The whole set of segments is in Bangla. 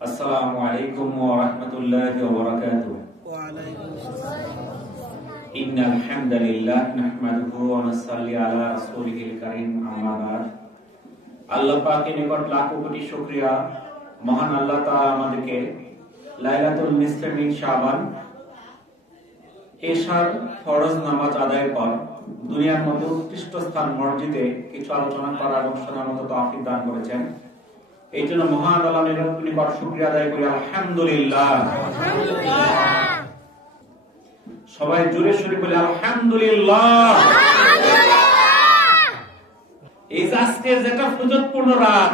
আসসালামু আলাইকুম ওয়া রাহমাতুল্লাহি ওয়া বারাকাতুহু। ওয়া আলাইকুম আসসালাম। ইন্নাল হামদালিল্লাহ নাহমাদুহু ওয়া নুসাল্লি আলা রাসূলিল কারীম, আম্মা বা'দ। আল্লাহ পাকের নিকট লাখো কোটি শুকরিয়া, মহান আল্লাহ তাআলা আমাদেরকে লাইলাতুল নিসফে মিন শাবান এশার ফরজ নামাজ আদায়ের পর দুনিয়ার মধ্যে উৎকৃষ্ট স্থান মসজিদে কিছু আলোচনা করা এবং শোনার মতো তৌফিক দান করেছেন। এই জন্য মহান আল্লাহর নিকট শুকরিয়া আদায় করি, আলহামদুলিল্লাহ। সবাই জোরে সোরে বলি আলহামদুলিল্লাহ। এই আজকের যেটা ফজিলতপূর্ণ রাত,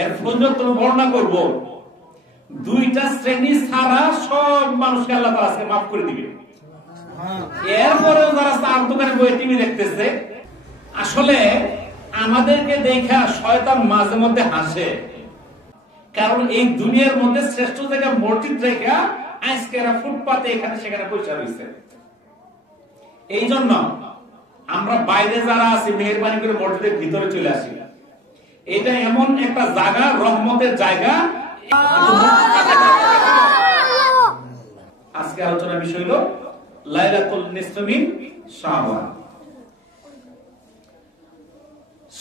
এর ফজিলত বর্ণনা করব। দুইটা শ্রেণী ছাড়া সব মানুষকে আল্লাহ তাআলা আজকে মাফ করে দিবে। এরপরেও যারা চার দোকানে বসে টিভি দেখতেছে, আসলে আমাদেরকে দেখা শয়তান মাঝে মধ্যে হাসে, কারণ এই দুনিয়ার মধ্যে শ্রেষ্ঠ জায়গা মসজিদ রেখা আজকে এরা ফুটপাতে এখানে সেখানে পয়সা রয়েছে। এই জন্য আমরা বাইরে যারা আছি মেহেরবানি করে মসজিদের ভিতরে চলে আসি। এটা এমন একটা জায়গা, রহমতের জায়গা। আজকে আলোচনার বিষয় হলো লাইলাতুল নিসফে মিন শাবান।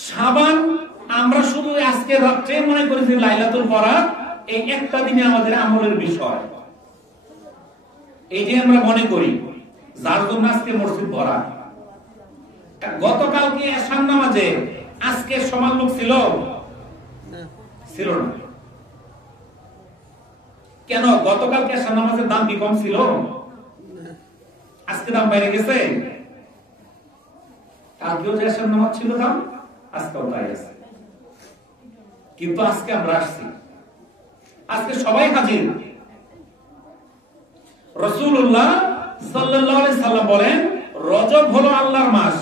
শাবান আমরা শুধু আজকে রাত্রে মনে করি যে লাইলাতুল বরাত, এই একটা দিনে আমাদের আমলের বিষয়, এই যে আমরা মনে করি, যার জন্য আজকে মসজিদ ভরা। গতকালকে এশার নামাজে আজকে সমান লোক ছিল ছিল না কেন? গতকালকে এশার নামাজের দাম কি কম ছিল? আজকে দাম বেড়ে গেছে। কালকেও যে এশার নামাজ ছিল দাম, আজকেও তাই আছে। কিন্তু আজকে আমরা আসছি, আজকে সবাই হাজির। রাসূলুল্লাহ সাল্লাল্লাহু আলাইহি সাল্লাম বলেন, রজব হলো আল্লাহর মাস,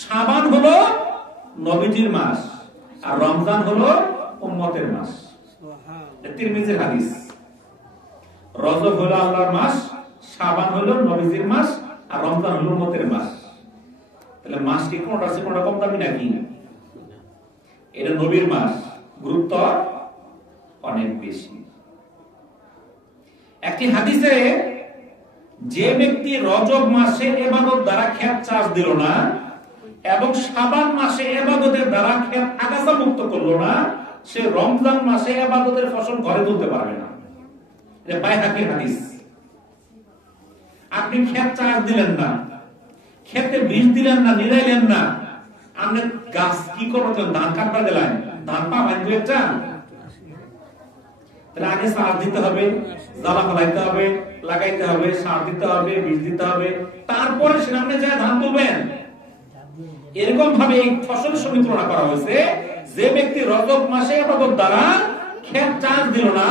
শাবান হলো নবীজির মাস, আর রমজান হলো উম্মতের মাস। তিরমিজির হাদিস। রজব হলো আল্লাহর মাস, শাবান হলো নবীজির মাস, আর রমজান হলো উম্মতের মাস। তাহলে মাস কি কোনটা আছে কোনটা কম দামি নাকি? এটা নবীর মাস, গুরুত্ব অনেক বেশি। একটি হাদিসে, যে ব্যক্তি রজব মাসে ইবাদত দ্বারা খেত চাষ দিল না এবং শাবান মাসে ইবাদতের দ্বারা খেত আগাছা মুক্ত করলো না, সে রমজান মাসে ইবাদতের ফসল ঘরে তুলতে পারবে না। এটা বাইহাকীর হাদিস। আপনি খেত চাষ দিলেন না, খেতে বীজ দিলেন না, নিড়াইলেন না, আপনি গাছ কি করবেন? ধান কাটবা গেলেন, ধান পাবেন দু একটা। তাহলে আগে সার দিতে হবে, জ্বালা ফলাইতে হবে, লাগাইতে হবে, সার দিতে হবে, বীজ দিতে হবে, তারপরে সামনে যায় ধান তুলবেন। এরকম ভাবে এই ফসল সঙ্গে তুলনা করা হয়েছে। যে ব্যক্তি রজব মাসে ইবাদত দ্বারা ক্ষেত চাষ দিল না,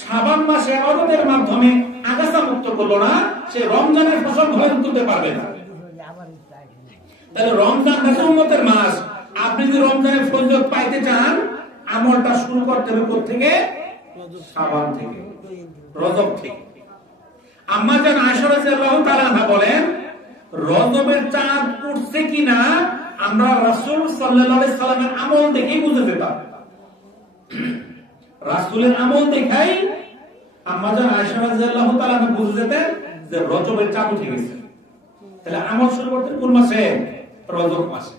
শাবান মাসে ইবাদতের মাধ্যমে আগাছা মুক্ত করলো না, সে রমজানের ফসল ঘরে তুলতে পারবে না। তাহলে রমজান হচ্ছে উম্মতের মাস। আপনি যদি রমজানের ফজিলত পাইতে চান, আমলটা শুরু করতে হবে কোথা থেকে? শাবান থেকে, রজব থেকে। আম্মা জান আয়েশা রাদিয়াল্লাহু তাআলা আনহা বলেন, রজবের চাঁদ উঠছে কিনা আমরা রাসূল সাল্লাল্লাহু আলাইহি সাল্লামের আমল দেখেই বুঝতে যেতাম। রাসূলের আমল দেখাই আম্মা জান আয়েশা রাদিয়াল্লাহু তাআলা আনহা বুঝতে যেতেন যে রজবের চাঁদ উঠে গেছে। তাহলে আমল শুরু করতেন কোন মাসে? রজব মাসে।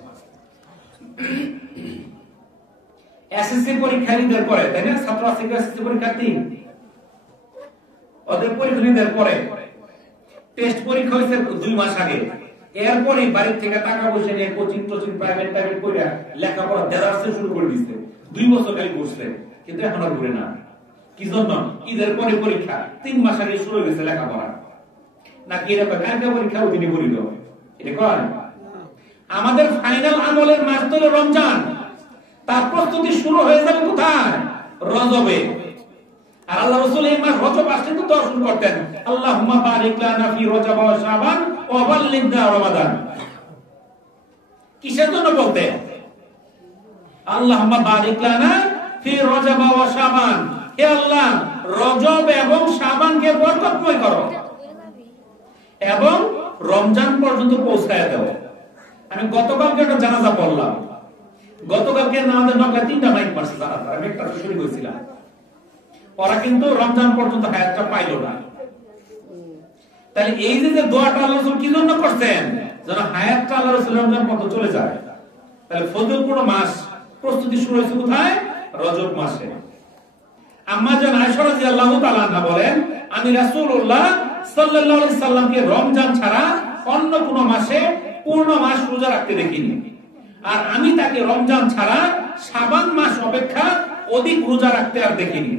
এসএসসি পরীক্ষার্থীদের পরে, তাই না? ছাত্র আছে এসএসসি পরীক্ষার্থী, ওদের পরীক্ষার্থীদের পরে টেস্ট পরীক্ষা হয়েছে 2 মাস আগে। এরপরে বাড়ি থেকে টাকা পয়সা নিয়ে কোচিং টোচিং প্রাইভেট করে লেখাপড়া দেওয়ার শুরু করে দিচ্ছে। 2 বছর খালি বসছে, কিন্তু এখন আর ঘুরে না। কি জন্য? ঈদের পরে পরীক্ষা, 3 মাস আগে শুরু হয়ে গেছে লেখাপড়া। নাকি এরকম কালকে পরীক্ষা ওদিনে করিল, এটা কয়? আমাদের ফাইনাল আমলের মাস তো রমজান, তার প্রস্তুতি শুরু হয়ে যাবে কোথায়? রজবে। আর আল্লাহ রাসূল এই মাস রজব আসলে তো দোয়া শুরু করতেন, আল্লাহুম্মা বারিক লানা ফি রজব ওয়া শাবান ওয়া বাল্লিগনা রমাদান। কিসের জন্য বলতেন? আল্লাহুম্মা বারিক লানা ফি রজব ওয়া শাবান, হে আল্লাহ রজব এবং শাবানকে বরকতময় করো এবং রমজান পর্যন্ত পৌঁছায় দাও। আমি গতকালকে একটা জানাজা পড়লাম, গতকালকে আমাদের নগরে 3টা মাইক মারছে জানাজা, আমি একটা শুরু করেছিলাম। ওরা কিন্তু রমজান পর্যন্ত হায়াতটা পাইল না। তাহলে এই যে দোয়াটা আল্লাহ রাসূল কি জন্য করছেন, যেন হায়াতটা আল্লাহ রাসূল রমজান পর্যন্ত চলে যায়। তাহলে ফজলপুর মাস প্রস্তুতি শুরু হয়েছে কোথায়? রজব মাসে। আম্মা জান আয়েশা রাদিয়াল্লাহু তাআলা আনহা বলেন, আমি রাসূলুল্লাহ সাল্লাল্লাহু আলাইহি সাল্লামকে রমজান ছাড়া অন্য কোন মাসে পূর্ণ মাস রোজা রাখতে দেখিনি, আর আমি তাকে রমজান ছাড়া শাবান মাস অপেক্ষা অধিক রোজা রাখতে আর দেখিনি।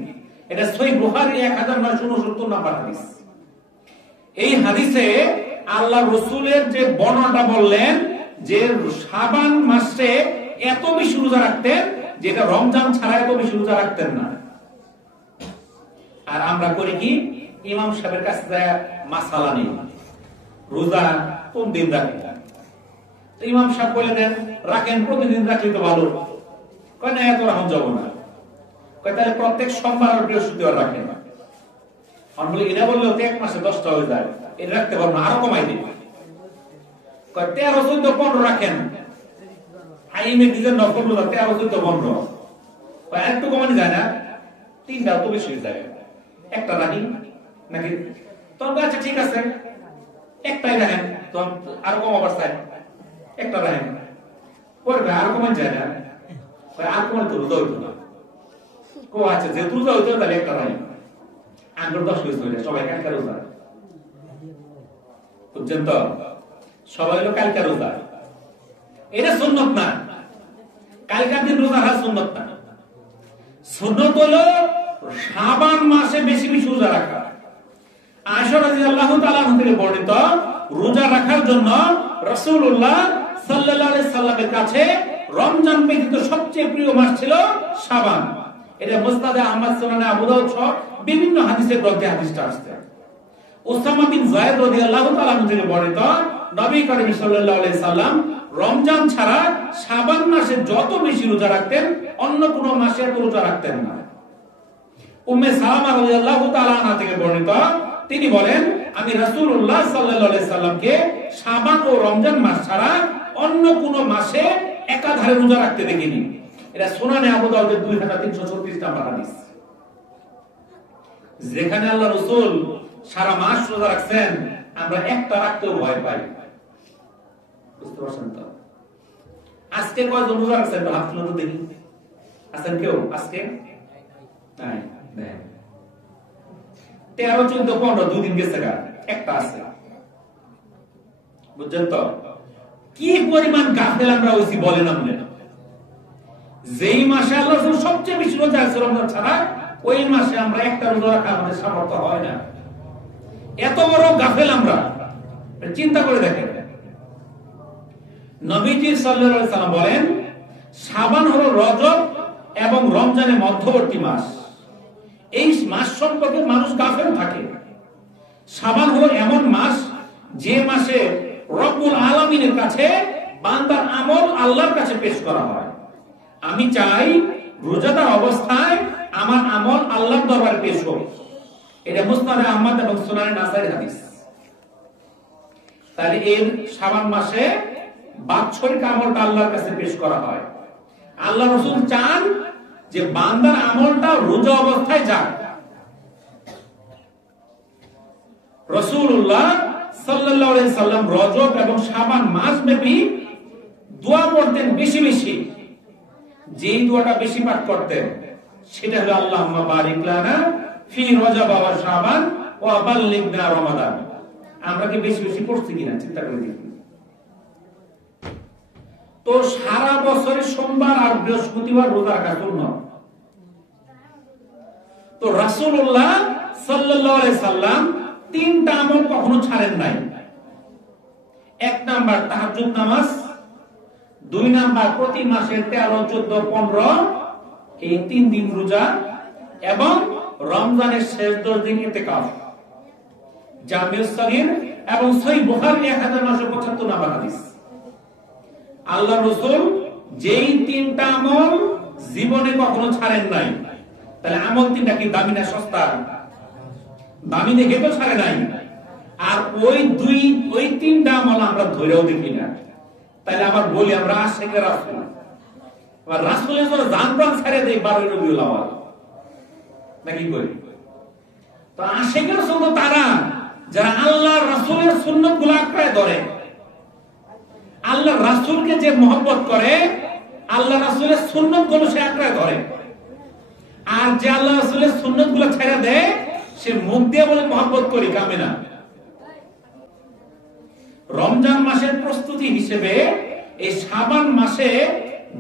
এটা সহিহ বুখারী 1969 নম্বর হাদিস। এই হাদিসে আল্লাহ রাসূলের যে বর্ণনাটা বললেন যে শাবান মাসে এত বেশি রোজা রাখতেন, যেটা রমজান ছাড়া এত বেশি রোজা রাখতেন না। আর আমরা করি কি, ইমাম সাহেবের কাছে যায় মাসালা নেই, রোজা কোন দিন রাখি, ইমাম সাহেব বলে দেন রাখেন, প্রতিদিন রাখলে তো ভালো। কয় না, এত রাখুন যাব না। কয় তাহলে প্রত্যেক সোমবার আর বৃহস্পতিবার রাখেন। আমি বলি এটা বললেও তো এক মাসে 10টা হয়ে যায়, এটা রাখতে পারবো না, আরো কমাই দিন। কয় 13, 14, 15 রাখেন। আইমে দিলেন নফল রোজা 13, 14, 15। কয় একটু কমানো যায় না, 3টা তো বেশি হয়ে যায়, একটা রাখি নাকি? তখন আচ্ছা ঠিক আছে, একটাই রাখেন, তখন আর কমাবার চাই, একটা রাখেন। পরে আর কমান যায় না, আর কমান তো রোজা হইতো না। ও আচ্ছা, যেহেতু রোজা হইতো তাহলে একটা রাখেন। আঙ্গুর 10 হইতো, সবাই কালকে রোজা, বুঝছেন তো? সবাই হলো কালকে রোজা, এটা সুন্নত না। কালকার দিন রোজা রাখা সুন্নত না। সুন্নত হলো শাবান মাসে বেশি বেশি রোজা রাখা। আয়েশা রাদিয়াল্লাহু তাআলা থেকে বর্ণিত, রোজা রাখার জন্য রাসূলুল্লাহ সাল্লাল্লাহু আলাইহি সাল্লামের কাছে রমজান ব্যতীত সবচেয়ে প্রিয় মাস ছিল শাবান। এটা মুসনাদে আহমদ, সুনানে আবু দাউদ সহ বিভিন্ন হাদিসের গ্রন্থে হাদিসটা আসছে। উসামা বিন যায়েদ রাদিয়াল্লাহু তাআলা থেকে বর্ণিত, নবী করিম সাল্লাল্লাহু আলাইহি সাল্লাম রমজান ছাড়া শাবান মাসে যত বেশি রোজা রাখতেন, অন্য কোন মাসে এত রোজা রাখতেন না। উম্মে সালামা রাদিয়াল্লাহু তাআলা আনহা থেকে বর্ণিত, তিনি বলেন, আমি রাসূলুল্লাহ সাল্লাল্লাহু আলাইহি সাল্লামকে শাবান ও রমজান মাস ছাড়া অন্য কোন মাসে একাধারে রোজা রাখতে দেখিনি। এটা সুনানে আবু দাউদের 2336 নম্বর হাদিস। যেখানে আল্লাহ রাসূল সারা মাস রোজা রাখছেন, আমরা একটা রাখতেও ভয় পাই। বুঝতে পারছেন তো? আজকে কয়জন রোজা রাখছেন হাত তুলে তো দেখি, আছেন কেউ আজকে? নাই, 13, 14, 15 দুই দিন গেছে, একটা আছে। বুঝছেন তো কি পরিমাণ গাফেল আমরা হইছি বলেন আপনি? যেই মাসে আল্লাহ সবচেয়ে বেশি রোজা আছে রমজান ছাড়া, ওই মাসে আমরা একটা রোজা রাখা আমাদের সামর্থ্য হয় না। এত বড় গাফেল আমরা, চিন্তা করে দেখেন। নবীজি সাল্লাল্লাহু আলাইহি সাল্লাম বলেন, শাবান হলো রজব এবং রমজানের মধ্যবর্তী মাস। এই মাস সম্পর্কে মানুষ গাফেল থাকে। শাবান হলো এমন মাস যে মাসে রব্বুল আলামিনের কাছে বান্দার আমল আল্লাহর কাছে পেশ করা হয়। আমি চাই রোজাদার অবস্থায় আমার আমল আল্লাহর দরবারে পেশ হোক। এটা মুসনাদে আহমদ এবং সুনানে নাসাইর হাদিস। তাহলে এই শাবান মাসে বাৎসরিক আমলটা আল্লাহর কাছে পেশ করা হয়। আল্লাহ রাসূল চান যে বান্দার আমলটা রোজা অবস্থায় যাক। রাসূলুল্লাহ সাল্লাল্লাহু আলাইহি সাল্লাম রজব এবং শাবান মাস ব্যাপী দোয়া পড়তেন বেশি বেশি। যেই দোয়াটা বেশি পাঠ করতেন সেটা হলো আল্লাহুম্মা বারিক লানা ফি রজব ওয়া শাবান ওয়া বাল্লিগনা রমাদান। আমরা কি বেশি বেশি পড়ছি কিনা চিন্তা করে দেখুন তো। সারা বছরে সোমবার আর বৃহস্পতিবার রোজা রাখা সুন্নাত। তো রাসূলুল্লাহ সাল্লাল্লাহু আলাইহি সাল্লাম 3টা আমল কখনো ছাড়েন নাই। 1 নাম্বার তাহাজ্জুদ নামাজ, 2 নাম্বার প্রতি মাসের 13, 14, 15 এই 3 দিন রোজা, এবং রমজানের শেষ 10 দিন ইতিকাফ। জামিউস সগীর এবং সহিহ বুখারী 1975 নম্বর হাদিস। আল্লাহ রাসূল যেই 3টা আমল জীবনে কখনো ছাড়েন নাই, তাহলে আমল 3টা কি দামি না সস্তা? দামি দেখে তো ছাড়ে নাই। আর ওই 3টা আমল আমরা ধরেও দেখি না। তাহলে আবার বলি আমরা আশিকে রাসূল, আবার রাসূলের জন্য জান প্রাণ ছেড়ে দেই 12 রবিউল আউয়াল। নাকি করি? তো আশিক রাসূল তো তারা যারা আল্লাহ রাসূলের সুন্নাতগুলো আঁকড়ে ধরে, আল্লাহ রাসূলকে যে মহব্বত করে, আল্লাহ রাসূলের সুন্নাতগুলো সে আঁকড়ে ধরে। আর যে আল্লাহ রাসূলের সুন্নাতগুলো ছেড়ে দেয়, সে মুখ দিয়ে বলে মহব্বত করি, কামে না। রমজান মাসের প্রস্তুতি হিসেবে এই শাবান মাসে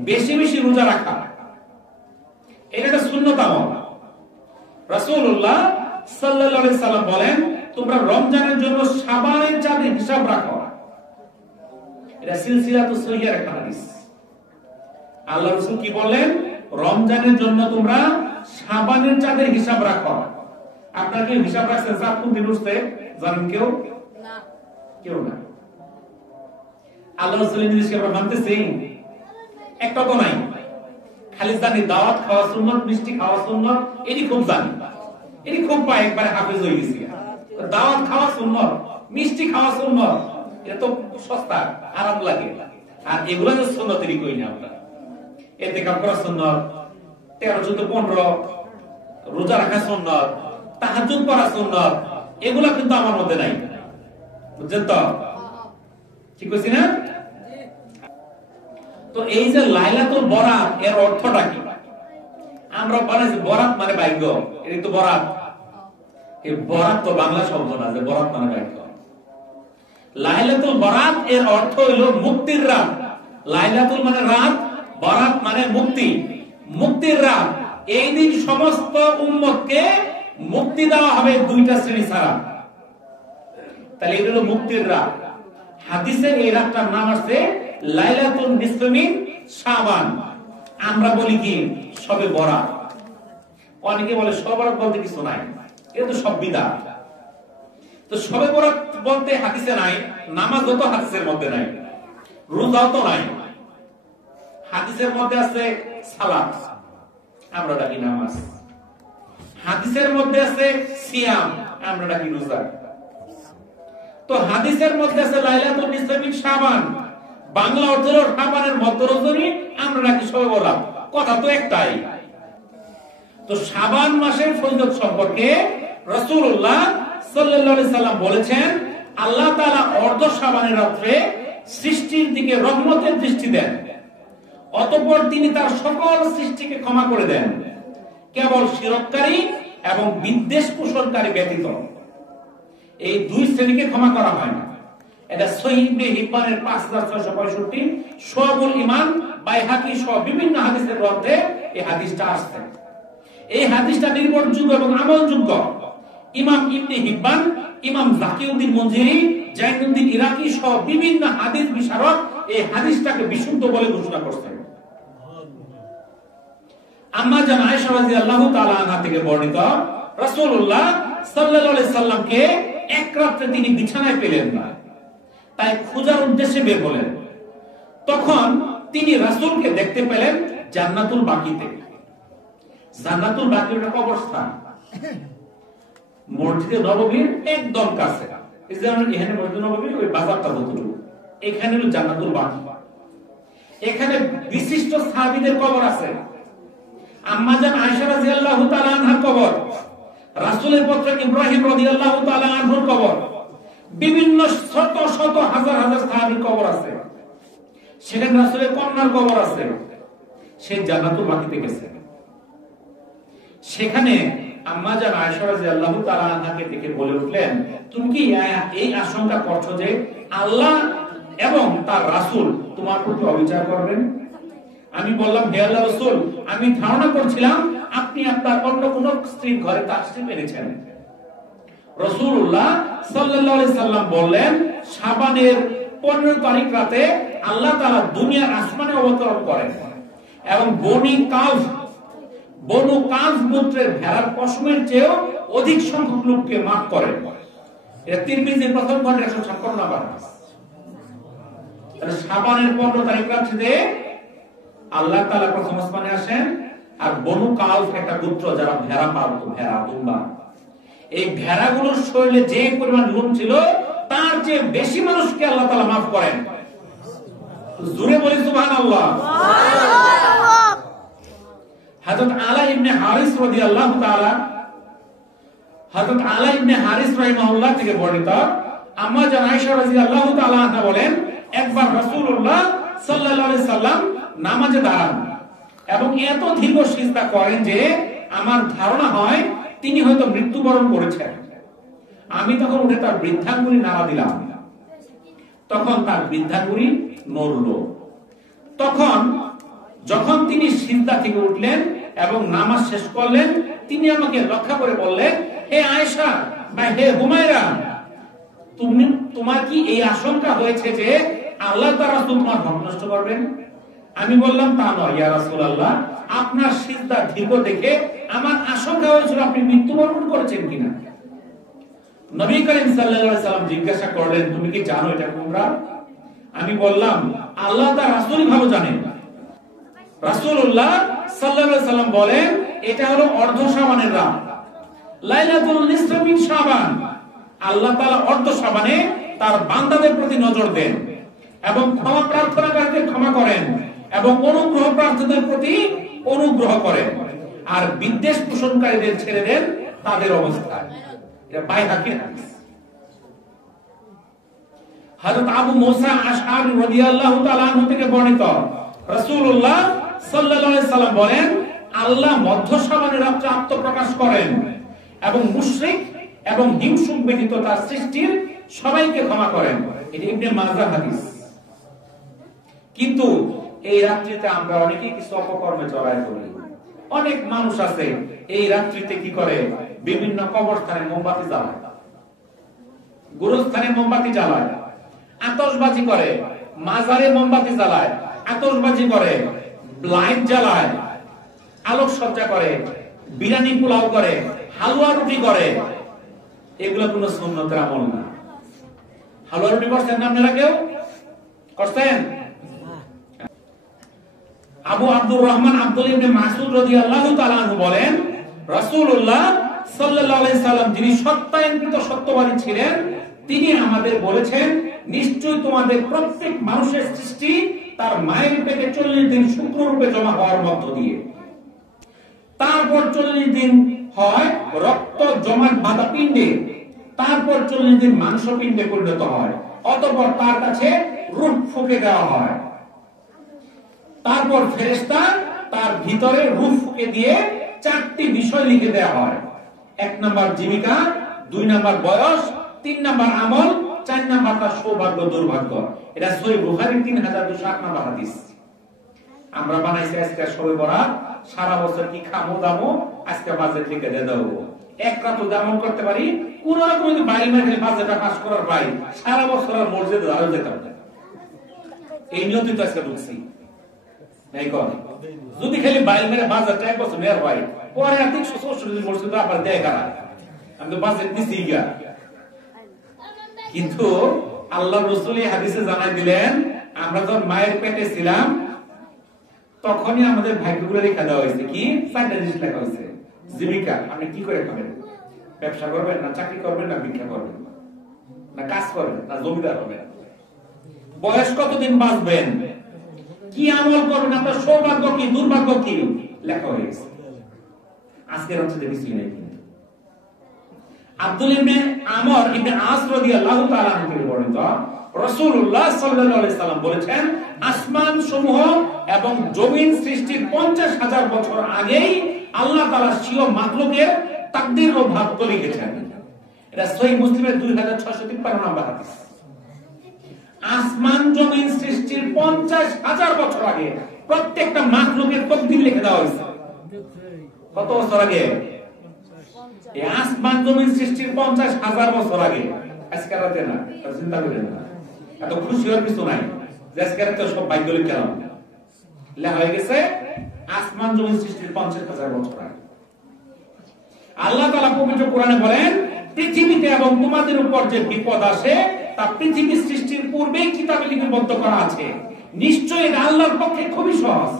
বেশি বেশি রোজা রাখা, এটা একটা সুন্নত আমল। রাসূলুল্লাহ সাল্লাল্লাহু আলাইহি সাল্লাম বলেন, তোমরা রমজানের জন্য শাবানের চাঁদের হিসাব রাখো। এটা সিলসিলাতুস সহিহার একটা হাদিস। আল্লাহ রাসূল কি বলেন? রমজানের জন্য তোমরা শাবানের চাঁদের হিসাব রাখো। আপনারা কি হিসাব রাখছেন? চাঁদ কোন দিন উঠছে জানেন কেউ? না, কেউ না। আল্লাহ রাসূলের নির্দেশকে আমরা মানতেছি? একটা তো নাই। খালি জানি দাওয়াত খাওয়া সুন্নাত, মিষ্টি খাওয়া সুন্নাত, এটি খুব জানি, এটি খুব পায়, একবারে হাফেজ হয়ে গেছি। দাওয়াত খাওয়া সুন্নাত, মিষ্টি খাওয়া সুন্নাত, এটা তো সস্তা, আরাম লাগে। আর এগুলো তো সুন্নাতেরই কই না আমরা। ইতিকাফ করা সুন্নাত, 13, 14, 15 রোজা রাখা সুন্নাত, তাহাজ্জুদ পড়া সুন্নাত, এগুলা কিন্তু আমার মধ্যে নাই। বুঝছেন তো? ঠিক কইছি না? তো এই যে লাইলাতুল বরাত, এর অর্থটা কি? আমরা বানাইছি বরাত মানে ভাগ্য, এটা তো বরাত। এই বরাত তো বাংলা শব্দ না যে বরাত মানে ভাগ্য। লাইলাতুল বরাত এর অর্থ হলো মুক্তির রাত। লাইলাতুল মানে রাত, বরাত মানে মুক্তি, মুক্তির রাত। এই দিন সমস্ত উম্মতকে মুক্তি দেওয়া হবে দুইটা শ্রেণী ছাড়া। তাহলে এটা হলো মুক্তির রাত। হাদিসে এই রাতটার নাম আছে লাইলাতুল নিসফি মিন শাবান। আমরা বলি কি শবে বরাত। অনেকে বলে শবে বরাত বলতে কিছু নাই, এটা তো সব বিদআত। তো শবে বরাত বলতে হাদিসে নাই, নামাজও তো হাদিসের মধ্যে নাই, রোজাও তো নাই। হাদিসের মধ্যে আছে সালাত, আমরা ডাকি নামাজ। হাদিসের মধ্যে আছে সিয়াম, আমরা ডাকি রোজা। তো হাদিসের মধ্যে আছে লাইলাতুল নিসফি মিন শাবান, বাংলা অর্থ হলো শাবানের মধ্য রজনী, আমরা ডাকি শবে বরাত। কথা তো একটাই। তো শাবান মাসের ফজিলত সম্পর্কে রাসূলুল্লাহ সাল্লাল্লাহু আলাইহি সাল্লাম বলেছেন, আল্লাহ তাআলা অর্ধ শাবানের রাতে সৃষ্টির দিকে রহমতের দৃষ্টি দেন, অতঃপর তিনি তার সকল সৃষ্টিকে ক্ষমা করে দেন, কেবল শিরককারী এবং বিদ্বেষ পোষণকারী ব্যতীত। এই দুই শ্রেণীকে ক্ষমা করা হয় না। এটা সহিহ ইবনে হিব্বানের 5665, শুআবুল ঈমান, বাইহাকী সহ বিভিন্ন হাদিসের গ্রন্থে এই হাদিসটা আসছে। এই হাদিসটা নির্ভরযোগ্য এবং আমলযোগ্য। ইমাম ইবনে হিব্বান, ইমাম জাকিউদ্দিন মঞ্জিরি, জাইনুদ্দিন ইরাকি সহ বিভিন্ন হাদিস বিশারদ এই হাদিসটাকে বিশুদ্ধ বলে ঘোষণা করছেন। আম্মা জান আয়েশা রাদিয়াল্লাহু তাআলা আনহা থেকে বর্ণিত, রাসূলুল্লাহ সাল্লাল্লাহু আলাইহি সাল্লামকে এক রাতে তিনি বিছানায় পেলেন না, তাই খোঁজার উদ্দেশ্যে বের হলেন। তখন তিনি রাসূলকে দেখতে পেলেন জান্নাতুল বাকিতে। জান্নাতুল বাকির একটা কবরস্থান, মসজিদে নববীর একদম কাছে। এই যে আমরা এখানে মসজিদ নববী, ওই বাজারটা যতটুকু, এখানে হলো জান্নাতুল বাকি। এখানে বিশিষ্ট সাহাবীদের কবর আছে। আম্মা জান আয়েশা রাদিয়াল্লাহু তাআলা আনহার কবর, রাসূলের পুত্র ইব্রাহিম রাদিয়াল্লাহু তাআলা আনহুর কবর, বিভিন্ন শত শত হাজার হাজার সাহাবীর কবর আছে। সেখানে রাসূলের কন্যার কবর আছে। সেই জান্নাতুল বাকিতে গেছে। সেখানে আম্মা জান আয়েশা রাদিয়াল্লাহু তাআলা আনহাকে দেখে বলে উঠলেন, তুমি কি এই আশঙ্কা করছো যে আল্লাহ এবং তার রাসূল তোমার প্রতি অবিচার করবেন? আমি বললাম, হে আল্লাহর রাসূল, আমি ধারণা করছিলাম আপনি আপনার অন্য কোন স্ত্রীর ঘরে তাশরীফ এনেছেন। রাসূলুল্লাহ সাল্লাল্লাহু আলাইহি সাল্লাম বললেন, শাবানের 15 তারিখ রাতে আল্লাহ তাআলা দুনিয়ার আসমানে অবতরণ করেন এবং বনু কাজ গোত্রের ভেড়ার পশমের চেয়েও অধিক সংখ্যক লোককে মাফ করেন। এটা তিরমিজির প্রথম খণ্ডে 156 নম্বর। তাহলে শাবানের 15 তারিখ রাতে আল্লাহ তাআলা প্রথম আসমানে আসেন, আর বনু কাউফ একটা গোত্র যারা ভেড়া পালতো, ভেড়া দুম্বা, এই ভেড়াগুলোর শরীরে যে পরিমাণ লোম ছিল তার চেয়ে বেশি মানুষকে আল্লাহ তাআলা মাফ করেন। জোরে বলি সুবহানাল্লাহ। হযরত আলা ইবনে হারিস রাদিয়াল্লাহু তাআলা হযরত আলা ইবনে হারিস রাহিমাহুল্লাহ থেকে বর্ণিত, আম্মা জান আয়েশা রাদিয়াল্লাহু তাআলা আনহা বলেন, একবার রাসূলুল্লাহ সাল্লাল্লাহু আলাইহি সাল্লাম নামাজে দাঁড়ান এবং এত দীর্ঘ সিজদা করেন যে আমার ধারণা হয় তিনি হয়তো মৃত্যুবরণ করেছেন। আমি তখন উঠে তার বৃদ্ধাঙ্গুলি নাড়া দিলাম, তখন তার বৃদ্ধাঙ্গুলি নড়ল। তখন যখন তিনি সিজদা থেকে উঠলেন এবং নামাজ শেষ করলেন, তিনি আমাকে লক্ষ্য করে বললেন, হে আয়েশা বা হে হুমায়রা, তোমার কি এই আশঙ্কা হয়েছে যে আল্লাহ তাআলা তোমার হক নষ্ট করবেন? আমি বললাম, তা নয় ইয়া রাসূলুল্লাহ, আপনার সিজদা দীর্ঘ দেখে আমার আশঙ্কা হয়েছিল আপনি মৃত্যুবরণ করেছেন কিনা। নবী করিম সাল্লাল্লাহু আলাইহি সাল্লাম জিজ্ঞাসা করলেন, তুমি কি জানো এটা কুমরা? আমি বললাম, আল্লাহ তার রাসূল ভালো জানেন। রাসূলুল্লাহ সাল্লাল্লাহু আলাইহি সাল্লাম বলেন, এটা হলো অর্ধ শাবানের রাত, লাইলাতুল নিসফি মিন শাবান। আল্লাহ তাআলা অর্ধ শাবানে তার বান্দাদের প্রতি নজর দেন এবং ক্ষমা প্রার্থনাকারীদের ক্ষমা করেন এবং অনুগ্রহ প্রার্থীদের প্রতি অনুগ্রহ করেন, আর বিদ্বেষ পোষণকারীদের ছেড়ে দেন তাদের অবস্থায়। এটা বাইহাকির হাদিস। হযরত আবু মুসা আশআরী রাদিয়াল্লাহু তাআলা আনহু থেকে বর্ণিত, রাসূলুল্লাহ সাল্লাল্লাহু আলাইহি সাল্লাম বলেন, আল্লাহ মধ্য শাবানের রাতে আত্মপ্রকাশ করেন এবং মুশরিক এবং হিংসুক ব্যতীত তার সৃষ্টির সবাইকে ক্ষমা করেন। এটা ইবনে মাজাহ হাদিস। কিন্তু এই রাত্রিতে আমরা অনেকেই কিছু অপকর্মে জড়ায় পড়ি। অনেক মানুষ আছে এই রাত্রিতে কি করে, বিভিন্ন কবরস্থানে মোমবাতি জ্বালায়, গোরস্থানে মোমবাতি জ্বালায়, আতশবাজি করে, মাজারে মোমবাতি জ্বালায়, আতশবাজি করে, লাইট জ্বালায়, আলোকসজ্জা করে, বিরিয়ানি পোলাও করে, হালুয়া রুটি করে। এগুলো কোনো সুন্নতের আমল না। হালুয়া রুটি করছেন না আপনারা? কেউ করছেন? আবু আব্দুর রহমান আব্দুল ইবনে মাসউদ রাদিয়াল্লাহু তাআলা আনহু বলেন, রাসূলুল্লাহ সাল্লাল্লাহু আলাইহি সাল্লাম যিনি সত্যায়িত সত্যবাদী ছিলেন, তিনি আমাদের বলেছেন, নিশ্চয়ই তোমাদের প্রত্যেক মানুষের সৃষ্টি তার মায়ের পেটে 40 দিন শুক্ররূপে জমা হওয়ার মধ্য দিয়ে, তারপর 40 দিন হয় রক্ত জমাট বাঁধা পিণ্ডে, তারপর 40 দিন মাংসপিণ্ডে পরিণত হয়, অতঃপর তার কাছে রূহ ফুঁকে দেওয়া হয়, তারপর ফেরেশতা তার ভিতরে রূহ ফুঁকে দিয়ে 4টি বিষয় লিখে দেওয়া হয়। 1 নাম্বার জীবিকা, 2 নাম্বার বয়স, 3 নাম্বার আমল, 4 নাম্বার তার সৌভাগ্য দুর্ভাগ্য। এটা সহিহ বুখারী 3208 নাম্বার হাদিস। আমরা বানাইছি আজকে সবে বরাত, সারা বছর কি খামো দামো, আজকে বাজেট লিখে দিয়ে দাও। এক রাত আমল করতে পারি, কোন রকম যদি বাইরে মেরে বাজেটটা পাস করার পাই, সারা বছর আর মসজিদে দাঁড়িয়ে যেতাম না। এই নিয়তি তো আজকে ঢুকছি নাই কর। যদি খালি বাইরে মেরে বাজেটটা এক বছর নেওয়ার পাই, পরে আর 364 দিন মসজিদে আবার দেয় কারা, আমি তো বাজেট দিছি গা। কিন্তু আল্লাহ রাসূল এই হাদিসে জানাই দিলেন, আমরা যখন মায়ের পেটে ছিলাম তখনই আমাদের ভাগ্যগুলো লেখা দেওয়া হয়েছে। কি 4টা জিনিস লেখা হয়েছে। জীবিকা, আপনি কি করে খাবেন? ব্যবসা করবেন না চাকরি করবেন না ভিক্ষা করবেন না কাজ করবেন না জমিদার হবেন? বয়স কতদিন বাঁচবেন? কি আমল করবেন? আপনার সৌভাগ্য কি দুর্ভাগ্য কি লেখা হয়েছে। আজকের হচ্ছে দেখেছি নাই। আব্দুল ইবনে আমর ইবনে আস রাদিয়াল্লাহু তাআলা আনহু বর্ণিত, রাসূলুল্লাহ সাল্লাল্লাহু আলাইহি সাল্লাম বলেছেন, আসমান সমূহ এবং জমিন সৃষ্টির 50,000 বছর আগেই আল্লাহ তাআলা স্বীয় মাখলুকের তাকদীর ও ভাগ্য লিখেছেন। এটা সহিহ মুসলিমের 2653 নম্বর হাদিস। আসমান জমিন সৃষ্টির 50,000 বছর আগে প্রত্যেকটা মাখলুকের তাকদীর লিখে দেওয়া হয়েছে। কত বছর আগে? এই আসমান জমিন সৃষ্টির 50,000 বছর আগে। আজকে রাতে না, চিন্তা করেন না, এত খুশি হওয়ার কিছু নাই যে আজকে রাতে সব ভাগ্য লিখলাম। লেখা হয়ে গেছে আসমান জমিন সৃষ্টির 50,000 বছর আগে। আল্লাহ তাআলা পবিত্র কোরআনে বলেন, পৃথিবীতে এবং তোমাদের উপর যে বিপদ আসে তা পৃথিবী সৃষ্টির পূর্বেই কিতাবে লিপিবদ্ধ করা আছে। নিশ্চয়ই এটা আল্লাহর পক্ষে খুবই সহজ।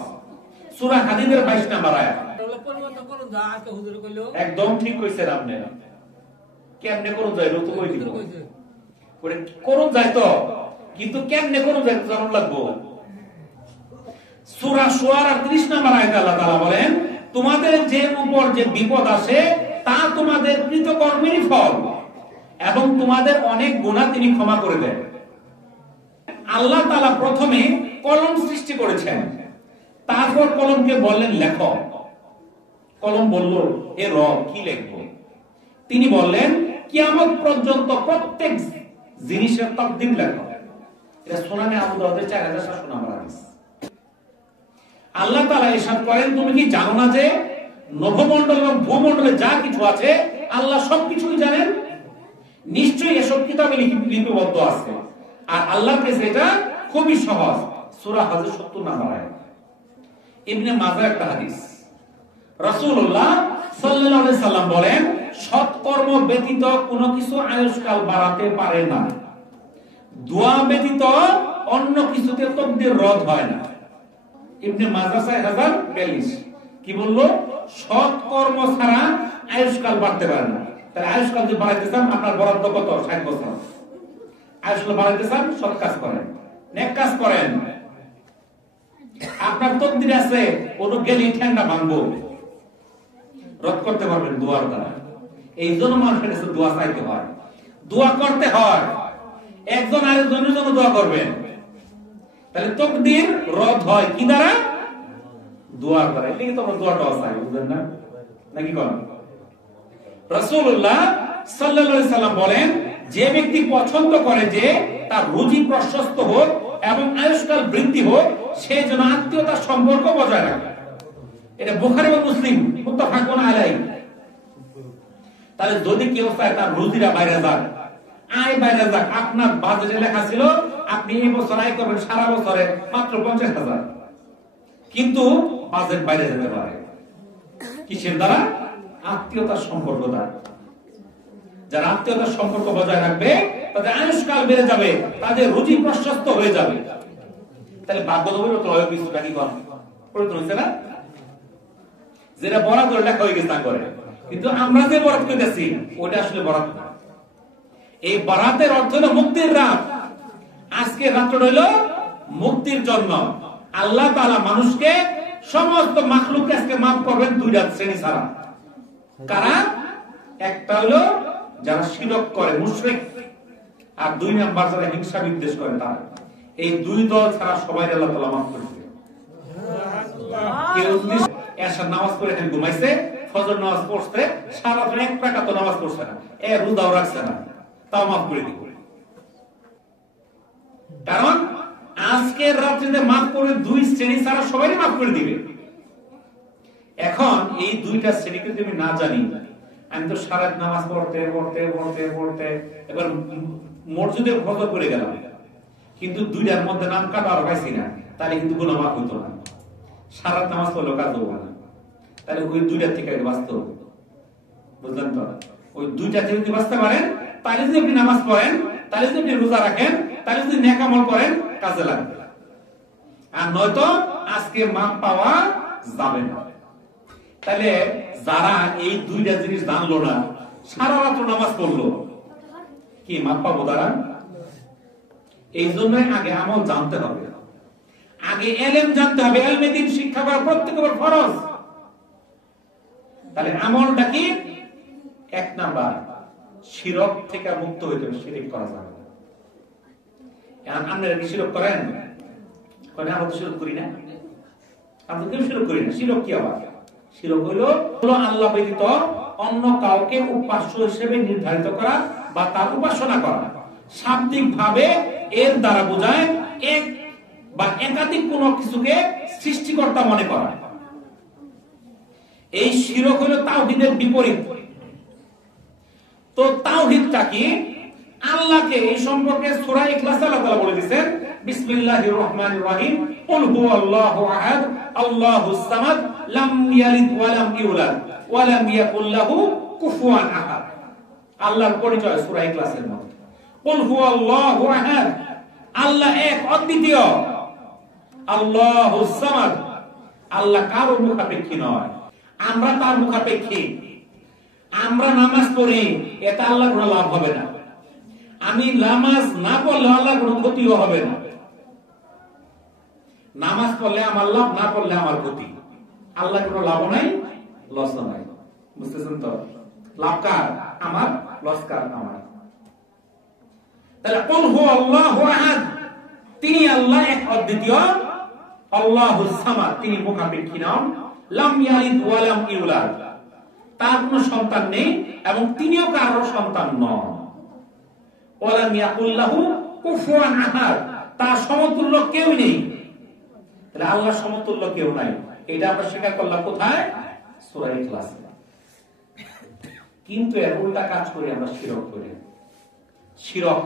সূরা হাদীদের 22 নম্বর আয়াত। একদম ঠিক কইছেন আপনি। কেমনে করুন যায় তো কই দিব, করে করুন যায় তো, কিন্তু কেমনে করুন যায় জানার লাগবো। সূরা শুআরা 30 নম্বর আয়াতে আল্লাহ তাআলা বলেন, তোমাদের যে উপর যে বিপদ আসে তা তোমাদের কৃতকর্মেরই ফল এবং তোমাদের অনেক গুনাহ তিনি ক্ষমা করে দেন। আল্লাহ তাআলা প্রথমে কলম সৃষ্টি করেছেন, তারপর কলমকে বললেন লেখো। কলম বলল এ রব কি লিখবো? তিনি বললেন কিয়ামত পর্যন্ত প্রত্যেক জিনিসের তাকদীর লেখো। এটা সুনানে আবু দাউদের 4700 নম্বর হাদিস। আল্লাহ তাআলা ইরশাদ করেন তুমি কি জানো না যে নভমণ্ডল এবং ভূমণ্ডলে যা কিছু আছে আল্লাহ সবকিছুই জানেন? নিশ্চয়ই এসব কিতাবে লিপিবদ্ধ আছে আর আল্লাহর কাছে এটা খুবই সহজ। সূরা হজ 70 নম্বর আয়াত। ইবনে মাজাহ একটা হাদিস, রাসূলুল্লাহ সাল্লাল্লাহু আলাইহি সাল্লাম বলেন সৎকর্ম ব্যতীত কোনো কিছু আয়ুষ্কাল বাড়াতে পারে না, দোয়া ব্যতীত অন্য কিছুতে তাকদীর রদ হয় না। ইবনে মাজাহ 6042 কি বললো? সৎকর্ম ছাড়া আয়ুষ্কাল বাড়তে পারে না। তাহলে আয়ুষ্কাল যদি বাড়াইতে চান আপনার বরাদ্দ কত? 60 বছর। আয়ুষ্কাল বাড়াইতে চান সৎ কাজ করেন, নেক কাজ করেন। আপনার তাকদীর আছে কোনো গেলি ঠ্যাংটা ভাঙবো, রদ করতে পারবেন দোয়ার দ্বারা। এই জন্য মানুষের কাছে দোয়া চাইতে হয়, দোয়া করতে হয়। একজন আরেকজনের জন্য দোয়া করবেন, তাহলে তাকদীর রদ হয় কি দ্বারা? দোয়ার দ্বারা। এই তো আমরা দোয়াটা চাই, বুঝলেন না নাকি? কোন রাসূলুল্লাহ সাল্লাল্লাহু আলাইহি সাল্লাম বলেন যে ব্যক্তি পছন্দ করে যে তার রুজি প্রশস্ত হোক এবং আয়ুষ্কাল বৃদ্ধি হোক সে যেন আত্মীয়তার সম্পর্ক বজায় রাখে। এটা বুখারী ও মুসলিম মুত্তাফাকুন আলাইহি। তাহলে যদি কেউ চায় তার রুজিরা বাইরে যাক, আয় বাইরে যাক, আপনার বাজেটে লেখা ছিল আপনি এই বছর আয় করবেন সারা বছরে মাত্র 50,000, কিন্তু বাজেট বাইরে যেতে পারে কিসের দ্বারা? আত্মীয়তার সম্পর্ক দ্বারা। যারা আত্মীয়তার সম্পর্ক বজায় রাখবে তাদের আয়ুষ্কাল বেড়ে যাবে, তাদের রুজি প্রশস্ত হয়ে যাবে। তাহলে বাধ্যতামূলক লয় কিছুটা কি পরিবর্তন হচ্ছে না? যেটা বরাদ লেখা হয়ে গেছে তা করে, কিন্তু আমরা যে বরাদ করতেছি ওটা আসলে বরাদ না। এই বরাতের অর্থ হলো মুক্তির রাত। আজকে রাতটা হলো মুক্তির জন্য। আল্লাহ তাআলা মানুষকে সমস্ত মাখলুককে আজকে মাফ করবেন দুইটা শ্রেণী ছাড়া। কারা? একটা হলো যারা শিরক করে মুশরিক, আর দুই নাম্বার যারা হিংসা বিদ্বেষ করে তারা। এই দুই দল ছাড়া সবাই আল্লাহ তাআলা মাফ করে দিবেন। কেউ যদি এশার নামাজ পড়ে এখানে ঘুমাইছে, ফজর নামাজ পড়ছে, সারা রাত এক রাকাত নামাজ পড়ছে না, রোজাও রাখছে না, তাও মাফ করে দিব। কারণ আজকের রাত্রিতে মাফ করে দুই শ্রেণী ছাড়া সবাই মাফ করে দিবে। এখন এই দুইটা শ্রেণীকে যদি আমি না জানি, আমি তো সারা নামাজ পড়তে পড়তে পড়তে পড়তে এবার মসজিদে ফজর করে গেলাম, কিন্তু দুইটার মধ্যে নাম কাটা আর পাইছি না, তাহলে কিন্তু গুনাহ মাফ হইতো না। সারা নামাজ পড়লো কাজ হবো না, তাহলে ওই দুইটার থেকে বাঁচতে হবে। বুঝলেন তো? ওই দুইটা থেকে যদি বাঁচতে পারেন, তাহলে যদি আপনি নামাজ পড়েন, তাহলে যদি আপনি রোজা রাখেন, তাহলে যদি নেক আমল করেন, কাজে লাগবে। আর নয়তো আজকে মাপ পাওয়া যাবে না। তাহলে যারা এই দুইটা জিনিস জানলো না, সারা রাত নামাজ পড়লো, কি মাপ পাবো তারা? এই জন্যই আগে আমল জানতে হবে, আগে এলেম জানতে হবে। এলমে দ্বীন শিক্ষা করা প্রত্যেকের ফরজ। তাহলে আমলটা কি? এক নাম্বার, শিরক থেকে মুক্ত হইতে হবে, শিরক করা যাবে না। আপনারা কি শিরক করেন? আমরা তো শিরক করি না, আমরা কেউ শিরক করি না। শিরক কি আবার? শিরক হলো আল্লাহ ব্যতীত অন্য কাউকে উপাস্য হিসেবে নির্ধারিত করা বা তার উপাসনা করা। শাব্দিক ভাবে এর দ্বারা বোঝায় এক বা একাধিক কোনো কিছুকে সৃষ্টিকর্তা মনে করা। এই শিরক হলো তাওহীদের বিপরীত। তো তাওহীদটা কি? আল্লাহকে এই সম্পর্কে সূরা ইখলাসে আল্লাহ তাআলা বলে দিয়েছেন, বিসমিল্লাহির রহমানির রহিম, কুল হুয়াল্লাহু আহাদ, আল্লাহুস সামাদ, লাম ইয়ালিদ ওয়া লাম ইউলাদ ওয়া লাম ইয়াকুল লাহু কুফুয়ান আহাদ। আল্লাহর পরিচয় সূরা ইখলাসের মধ্যে। কুল হুয়াল্লাহু আহাদ, আল্লাহ এক অদ্বিতীয়। আল্লাহুস সামাদ, আল্লাহ কারো মুখাপেক্ষী নয়, আমরা তার মুখাপেক্ষী। আমরা নামাজ পড়ি, এটা আল্লাহর কোনো লাভ হবে না। আমি নামাজ না পড়লে আল্লাহর কোনো ক্ষতিও হবে না। নামাজ পড়লে আমার লাভ, না পড়লে আমার ক্ষতি। আল্লাহর কোনো লাভ নাই, লস নাই। বুঝতেছেন তো? লাভ কার? আমার, লস কার? আমার। তাহলে কুল হুয়াল্লাহু আহাদ, তিনি আল্লাহ এক অদ্বিতীয়, আল্লাহুস সামাদ, তিনি মুখাপেক্ষী নন, লাম ইয়ালিদ ওয়া লাম ইউলাদ, তার কোনো সন্তান নেই এবং তিনিও কারো সন্তান নন। ওয়া লাম ইয়াকুল লাহু কুফুয়ান আহাদ, তার সমতুল্য কেউ নেই। তাহলে আল্লাহর সমতুল্য কেউ নাই, এটা আমরা স্বীকার করলাম কোথায়? সূরা ইখলাসে। কিন্তু এর উল্টা কাজ করি আমরা, শিরক করি। শিরক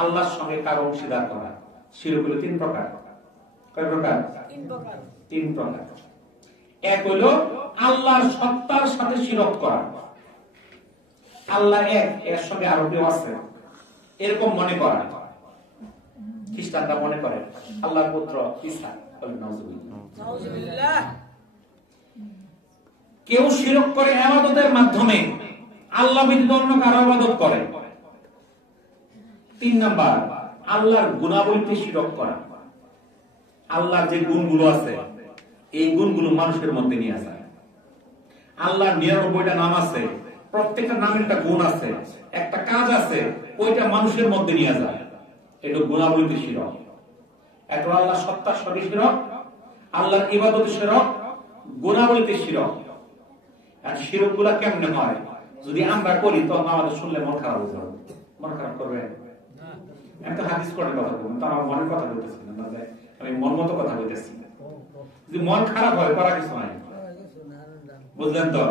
আল্লাহর সঙ্গে কারো অংশীদার করা। শিরক হলো তিন প্রকার। কয় প্রকার? তিন প্রকার। এক হলো আল্লাহর সত্তার সাথে শিরক করা। আল্লাহ এক, এর সঙ্গে আরো কেউ আছে, এরকম মনে করা। খ্রিস্টানরা মনে করে আল্লাহর পুত্র ঈসা। নাউজুবিল্লাহ। কেউ শিরক করে ইবাদতের মাধ্যমে, আল্লাহ ব্যতীত অন্য কারো ইবাদত করে। তিন নাম্বার, আল্লাহর গুণাবলীতে শিরক করা। আল্লাহর যে গুণগুলো আছে, এই গুণগুলো মানুষের মধ্যে নিয়ে আসা। আল্লাহর 99টা নাম আছে, প্রত্যেকটা নামের একটা গুণ আছে, একটা কাজ আছে, ওইটা মানুষের মধ্যে নিয়ে যায়। এটা গুণাবলীতে শিরক। একটা আল্লাহর সত্তার সঙ্গে শিরক, আল্লাহর ইবাদতে শিরক, গুণাবলীতে শিরক। আর শিরকগুলা কেমনে হয়? যদি আমরা করি তখন আমাদের শুনলে মন খারাপ হয়ে যাবে। মন খারাপ করবে? আমি তো হাদিস করে কথা বলবো, আমার মনের কথা বলতেছি না, আমি মন মতো কথা বলতেছি। যদি মন খারাপ হয়, করা কিছু নাই, বুঝলেন তো?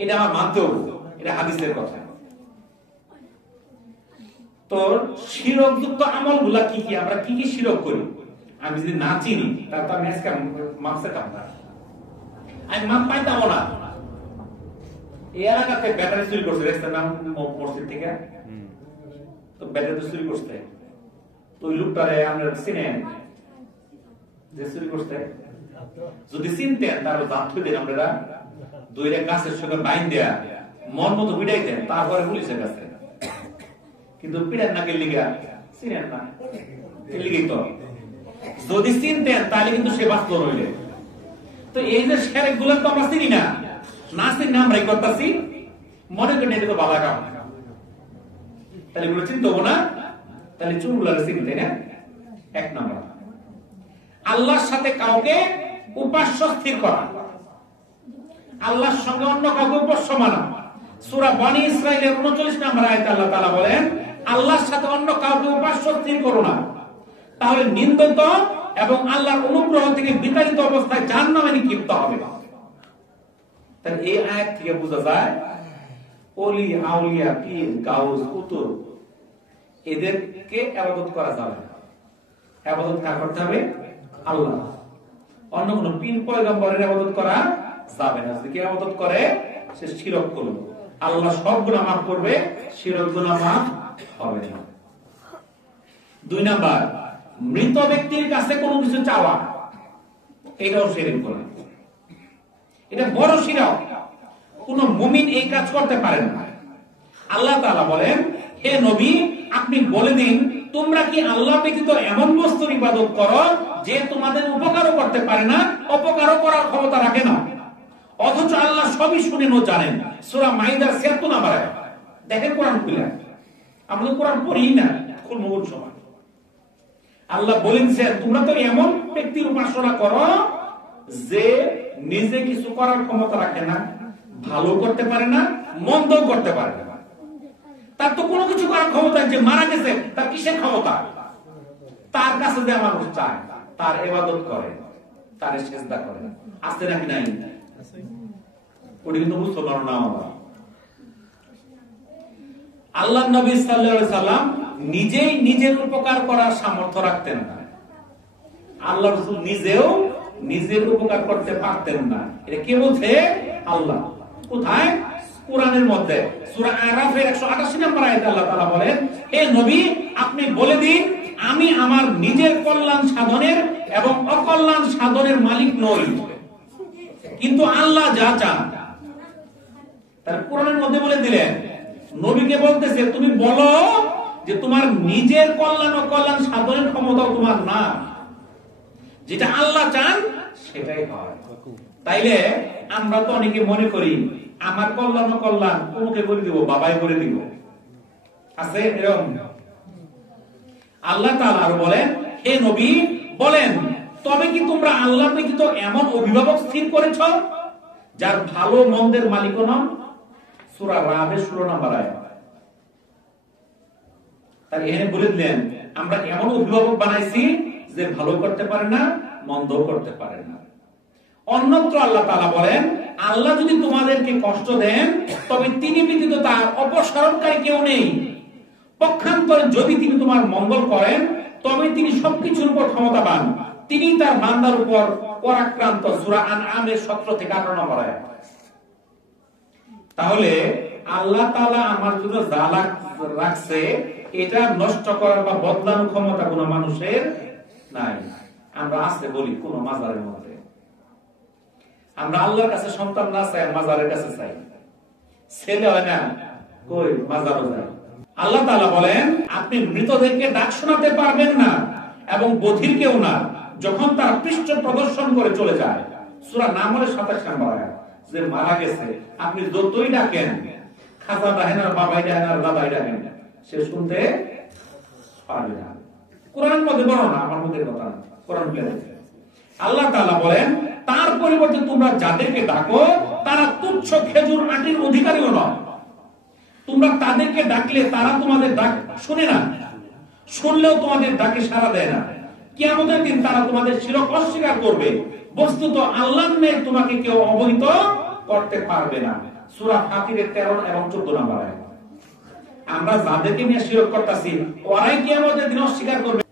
এটা আমার মানতে হবে, এটা হাদিসের কথা। তো শিরকযুক্ত আমলগুলা কি কি? আমরা কি কি শিরক করি? আমি যদি না চিনি তাহলে তো আমি আজকে মাপ পেতাম না, আমি মাপ পাইতাম না। এই এলাকাতে ব্যাটারি চুরি করছে, রাস্তার নাম মসজিদ থেকে, তো ব্যাটারি তো চুরি করছে। তো ওই লোকটারে আপনারা চিনেন যে চুরি করছে? যদি চিনতেন তার দাঁত দেন, আপনারা দুইটা গাছের সঙ্গে বাইন দেয়া মন মতো পিটাই দেন, তারপরে পুলিশের কাছে। কিন্তু পিড়ার নাকের লিগা চিনেন না, এর লিগেই তো। যদি চিনতেন তাহলে কিন্তু সে বাঁচল রইলে। তো এই যে শিরক গুলো তো আমরা চিনি না, না চিনি না আমরাই করতেছি, মনে করি এটা তো বালা কাম, তাহলে এগুলো চিনতে হবো না। তাহলে চুলগুলারে চিনি, তাই না? এক নম্বর, আল্লাহর সাথে কাউকে উপাস্য স্থির করা, আল্লাহর সঙ্গে অন্য কাউকে উপাস্য মানা। সূরা বনী ইসরাঈলের 39 নম্বর আয়াতে আল্লাহ তাআলা বলেন, আল্লাহর সাথে অন্য কাউকে উপাস্য স্থির করো না, তাহলে নিন্দিত এবং আল্লাহর অনুগ্রহ থেকে বিতাড়িত অবস্থায় জাহান্নামে নিক্ষিপ্ত হবে। তাহলে এই আয়াত থেকে বোঝা যায় ওলি, আউলিয়া, পীর, গাউস, কুতুব এদেরকে ইবাদত করা যাবে না। ইবাদত কার করতে হবে? আল্লাহ। অন্য কোন পীর পয়গম্বরের ইবাদত করা যাবে না। যদি কেউ ইবাদত করে সে শিরক করবে। আল্লাহ সব গুনাহ মাফ করবে, শিরক গুনাহ মাফ হবে না। দুই নাম্বার, মৃত ব্যক্তির কাছে কোনো কিছু চাওয়া, এটাও শিরক করা। এটা বড় শিরক। কোন মুমিন এই কাজ করতে পারে না। আল্লাহ তাআলা বলেন, হে নবী আপনি বলে দিন, তোমরা কি আল্লাহ ব্যতীত এমন বস্তুর ইবাদত করো যে তোমাদের উপকারও করতে পারে না, অপকারও করার ক্ষমতা রাখে না, অথচ আল্লাহ সবই শুনেন ও জানেন। সূরা মাইদার ৭৬ নম্বর আয়াত। দেখেন কোরআন খুলে, আমরা তো কোরআন পড়ি না কোন মুহূর্ত সময়। আল্লাহ বলেছেন তোমরা তো এমন ব্যক্তির উপাসনা করো যে নিজে কিছু করার ক্ষমতা রাখে না, ভালো করতে পারে না, মন্দও করতে পারে না। তার তো কোনো কিছু করার ক্ষমতা, যে মারা গেছে তার কিসের ক্ষমতা? তার কাছে যে মানুষ চায়, তার ইবাদত করে, তার সিজদা করে, আছে নাকি নাই? ওটা কিন্তু বুঝতে পারো না। আল্লাহ নবী সাল্লাল্লাহু আলাইহি সাল্লাম নিজেই নিজের উপকার করার সামর্থ্য রাখতেন না। আল্লাহ রাসূল নিজেও নিজের উপকার করতে পারতেন না। এটা কে বলছে? আল্লাহ। কোথায়? কোরআনের মধ্যে সূরা আরাফের 188 নম্বর আয়াতে আল্লাহ তাআলা বলেন, হে নবী আপনি বলে দিন, আমি আমার নিজের কল্যাণ সাধনের এবং অকল্যাণ সাধনের মালিক নই, কিন্তু আল্লাহ যা চান। তার কোরআনের মধ্যে বলে দিলেন, নবীকে বলতেছে তুমি বলো যে তোমার নিজের কল্যাণ ও কল্যাণ সাধনের ক্ষমতাও তোমার না, যেটা আল্লাহ চান সেটাই হয়। তাইলে আমরা তো অনেকে মনে করি আমার কল্যাণ কল্যাণ তোমাকে করে দিব, বাবাই করে দিব, আছে এরকম? আল্লাহ তাআলা আর বলেন, হে নবী বলেন, তবে কি তোমরা আল্লাহ ব্যতীত এমন অভিভাবক স্থির করেছ যার ভালো মন্দের মালিক নন? সূরা রাদের 16 নম্বর আয়াত। তাই এখানে বলে দিলেন আমরা এমন অভিভাবক বানাইছি যে ভালো করতে পারে না, মন্দ করতে পারে না। অন্যত্র আল্লাহ তাআলা বলেন, আল্লাহ যদি তোমাদেরকে কষ্ট দেন তবে তিনি ব্যতীত তার অপসারণকারী কেউ নেই। পক্ষান্তরে যদি তিনি তোমার মঙ্গল করেন তবে তিনি সবকিছুর উপর ক্ষমতাবান, তিনি তার বান্দার উপর পরাক্রান্ত। সূরা আনআমের 17 থেকে 18 নম্বর আয়াত। তাহলে আল্লাহ তাআলা আমার জন্য যা রাখছে এটা নষ্ট করার বা বদলানোর ক্ষমতা কোনো মানুষের নাই। আমরা আছে বলি কোন মাজারের মধ্যে, আমরা আল্লাহর কাছে সন্তান না চাই, মাজারের কাছে চাই। ছেলে হয় না, কই মাজারও যায়। আল্লাহ তাআলা বলেন, আপনি মৃতদেরকে ডাক শোনাতে পারবেন না এবং বধিরকেও না যখন তারা পৃষ্ঠ প্রদর্শন করে চলে যায়। সূরা নামলের 27 নম্বর আয়াত। যে মারা গেছে আপনি যতই ডাকেন, খাজা ডাকেন আর বাবাই ডাকেন আর দাদাই ডাকেন, সে শুনতে পারবে না। কোরআন মধ্যে বলো না, আমার মধ্যে কথা না, কোরআন বলেছে। আল্লাহ তাআলা বলেন, তার পরিবর্তে তোমরা যাদেরকে ডাকো তারা তুচ্ছ খেজুর আটির অধিকারীও নয়। তোমরা তাদেরকে ডাকলে তারা তোমাদের ডাক শুনে না, শুনলেও তোমাদের ডাকে সাড়া দেয় না। কিয়ামতের দিন তারা তোমাদের শিরক অস্বীকার করবে। বস্তুত আল্লাহর নেই তোমাকে কেউ অবহিত করতে পারবে না। সূরা ফাতিরের 13 এবং 14 নম্বর আয়াত। আমরা যাদেরকে নিয়ে শিরক করতেছি ওরাই কিয়ামতের দিন অস্বীকার করবে।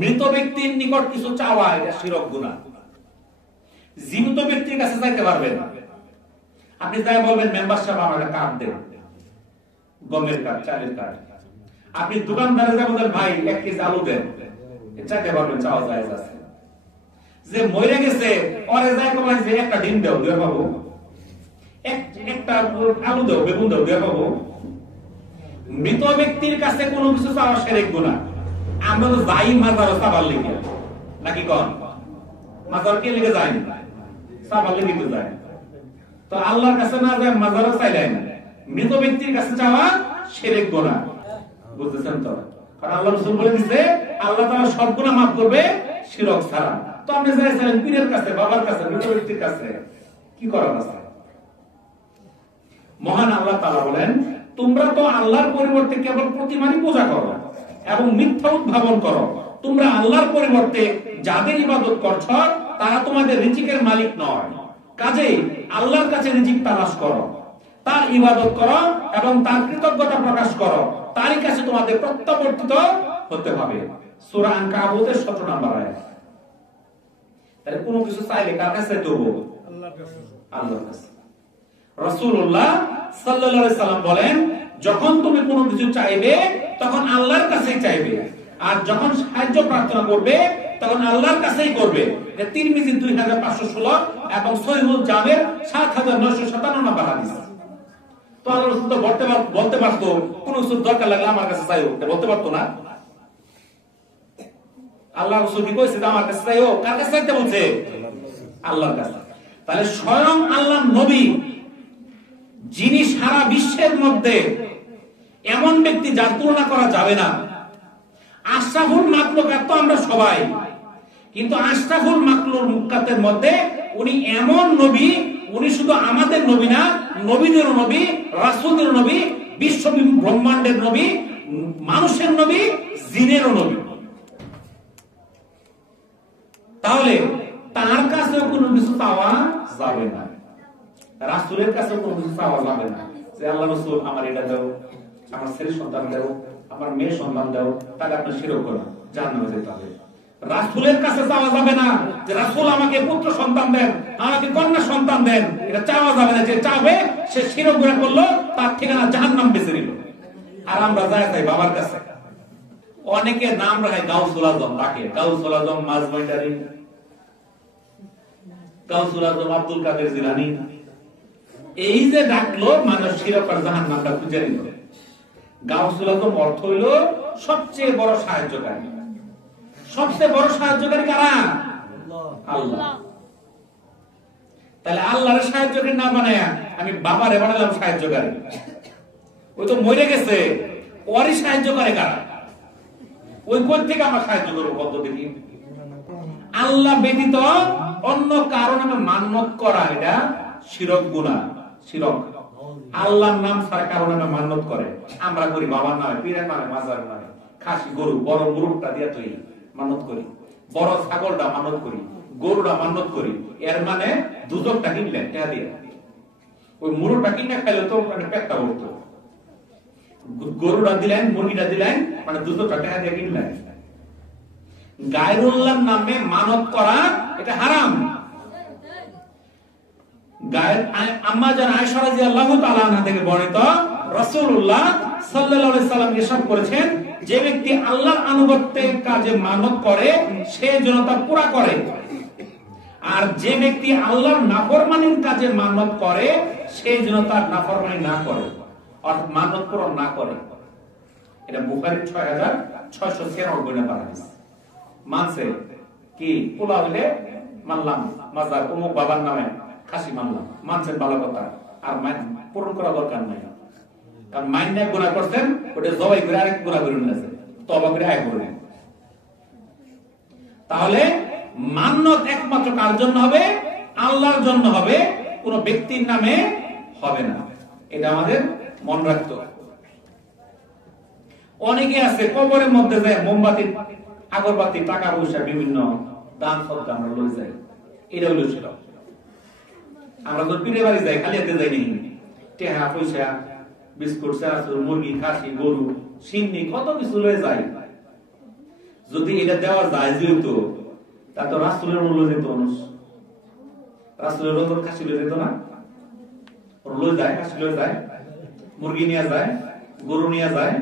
মৃত ব্যক্তির নিকট কিছু চাওয়া এটা শিরক গুনাহ। জীবিত ব্যক্তির কাছে যাইতে পারবেন না। আপনি যাই বলবেন, মেম্বার সাহেব আমার একটা কার্ড দেন, গমের কার্ড, চালের কার্ড। আপনি দোকানদারে যা বলেন, ভাই 1 কেজি আলু দেন, চাইতে পারবেন, চাওয়া যায় আছে। যে মরে গেছে ওরে যাই বলেন যে একটা ডিম দাও, দিয়ে পাবো, একটা আলু দাও, বেগুন দাও, দিয়ে পাবো। মৃত ব্যক্তির কাছে কোনো কিছু চাওয়া শিরক গুনাহ। আমরা তো যাই মাজারও চাবার লেগে, নাকি কন? মাজার কে লেগে যায়? চাবার লেগে তো যায়। তো আল্লাহর কাছে না যায়, মাজারও চাইলেন, মৃত ব্যক্তির কাছে চাওয়া শিরক গুনাহ। বুঝতেছেন তো? কারণ আল্লাহ রাসূল বলে দিয়েছে আল্লাহ তাআলা সব গুনাহ মাফ করবে শিরক ছাড়া। তো আপনি যাইছেন পীরের কাছে, বাবার কাছে, মৃত ব্যক্তির কাছে, কি করার আছে? মহান আল্লাহ তাআলা বলেন, তোমরা তো আল্লাহর পরিবর্তে কেবল প্রতিমারই পূজা করো এবং মিথ্যা উদ্ভাবন করো। তোমরা আল্লাহর পরিবর্তে যাদের ইবাদত করছো তারা তোমাদের রিজিকের মালিক নয়। কাজেই আল্লাহর কাছে রিজিক তালাশ করো, তার ইবাদত করো এবং তার কৃতজ্ঞতা প্রকাশ করো। তারই কাছে তোমাদের প্রত্যাবর্তিত হতে হবে। সূরা আনকাবুতের 17 নম্বর আয়াত। তাহলে কোনো কিছু চাইলে কার কাছে দেব? আল্লাহর কাছে। আল্লাহর কাছে। রাসূলুল্লাহ সাল্লাল্লাহু আলাইহি সাল্লাম বলেন, যখন তুমি কোনো কিছু চাইবে তখন আল্লাহর কাছেই চাইবে, আর যখন সাহায্য প্রার্থনা করবে তখন আল্লাহর কাছেই করবে। এটা তিরমিজি 2516 এবং সহিহুল জামের 7957 নম্বর হাদিস। তো আল্লাহ রাসূল তো বলতে পারতো কোন কিছু দরকার লাগলে আমার কাছে চাইও, বলতে পারতো না? আল্লাহ রাসূল কি কইছে আমার কাছে চাইও? কার কাছে চাইতে বলছে? আল্লাহর কাছে। তাহলে স্বয়ং আল্লাহর নবী, যিনি সারা বিশ্বের মধ্যে এমন ব্যক্তি যার তুলনা করা যাবে না। আশরাফুল মাখলুকাত তো আমরা সবাই, কিন্তু আশরাফুল মাখলুকাতের মধ্যে উনি এমন নবী, উনি শুধু আমাদের নবী না, নবীদেরও নবী, রাসূলদেরও নবী, বিশ্ব ব্রহ্মাণ্ডের নবী, মানুষের নবী, জিনেরও নবী। তাহলে তার কাছেও কোনো কিছু চাওয়া যাবে না, রাসূলের কাছেও কোনো কিছু চাওয়া যাবে না যে আল্লাহ রাসূল আমার এটা দাও, আমার ছেলে সন্তান দাও, আমার মেয়ে সন্তান দাও, তাহলে আপনি শিরক করুন, জাহান্নামে যেতে হবে। রাসূলের কাছে চাওয়া যাবে না যে রাসূল আমাকে পুত্র সন্তান দেন, আমাকে কন্যা সন্তান দেন, এটা চাওয়া যাবে না। যে চাবে সে শিরক গুনাহ করলো, তার ঠিকানা জাহান্নাম বেছে নিল। আর আমরা যাই বাবার কাছে, অনেকে নাম রাখে গাউসুল আজম, ডাকে গাউসুল আজম মাজভান্ডারি, গাউসুল আজম আব্দুল কাদের জিলানী। এই যে ডাকলো মানুষ শিরক আর জাহান্নামটা খুঁজে নিল। গাউসুল আজম অর্থ হইল সবচেয়ে বড় সাহায্যকারী। সবচেয়ে বড় সাহায্যকারী কারা? আল্লাহ। তাহলে আল্লাহর সাহায্যকারী না বানায়া আমি বাবারে বানালাম সাহায্যকারী। ওই তো মরে গেছে, ওরই সাহায্য করে কারা? ওই কোথা থেকে আমরা সাহায্য করবো পদ্ধতি? আল্লাহ ব্যতীত অন্য কারো নামে মান্যত করা এটা শিরক গুনাহ, শিরক। আল্লাহর নাম ছাড়া কারো নামে মান্যত করে, আমরা করি বাবার নামে, পীরের নামে, মাজারের নামে। খাসি গরু বড় মুরুবটা দিয়ে তৈরি মান্যত করি, বড় ছাগলটা মান্যত করি, গরুটা মান্যত করি। এর মানে দুধকটা কিনলেন টাকা দিয়ে, ওই মুরুবটা কিনে খাইলে তো মানে পেটটা ভরতো। গরুটা দিলেন, মুরগিটা দিলেন, মানে দুধকটা টাকা দিয়ে কিনলেন। গায়রুল্লাহর নামে মানত করা এটা হারাম। আম্মা জান আয়েশা রাদিয়াল্লাহু তাআলা আনহা থেকে বর্ণিত, রাসূলুল্লাহ সাল্লাল্লাহু আলাইহি সাল্লাম ইরশাদ করেছেন, যে ব্যক্তি আল্লাহর আনুগত্যের কাজে মানত করে সে যেন তা পুরা করে, আর যে ব্যক্তি আল্লাহর নাফরমানির কাজে মানত করে সে যেন তার নাফরমানি না করে, অর্থাৎ মানত পূরণ না করে। এটা বুখারীর 6696 নম্বর হাদিস। মানছে কি পোলা হইলে মানলাম, মাজার অমুক বাবার নামে খাসি মানলাম, মানছেন ভালো কথা, আর পূরণ করা দরকার নাই। কারণ মাইন্ড এক গুনাহ করছেন, ওটা জবাই করে আরেক গুনাহ করে নিয়েছে, তওবা করে আয় করে। তাহলে মান্যত একমাত্র কার জন্য হবে? আল্লাহর জন্য হবে, কোন ব্যক্তির নামে হবে না। এটা আমাদের মনে রাখতে হবে। অনেকে আছে কবরের মধ্যে যায় মোমবাতি, আগরবাতি, টাকা পয়সা, বিভিন্ন দান সদকা আমরা লয়ে যাই। এটা হলো শিরক। আমরা তো পীরের বাড়ি যাই, খালি হাতে যাই নি, টাকা পয়সা, বিস্কুট, চানাচুর, মুরগি, খাসি, গরু, সিন্নি, কত কিছু লয়ে যাই। যদি এটা দেওয়া যায় যেহেতু, তা তো রাসূলের মূল্য যেত, রাসূলের রোজ খাসি লয়ে যেত না? লয়ে যায়, খাসি লয়ে যায়, মুরগি নিয়ে যায়, গরু নিয়ে যায়।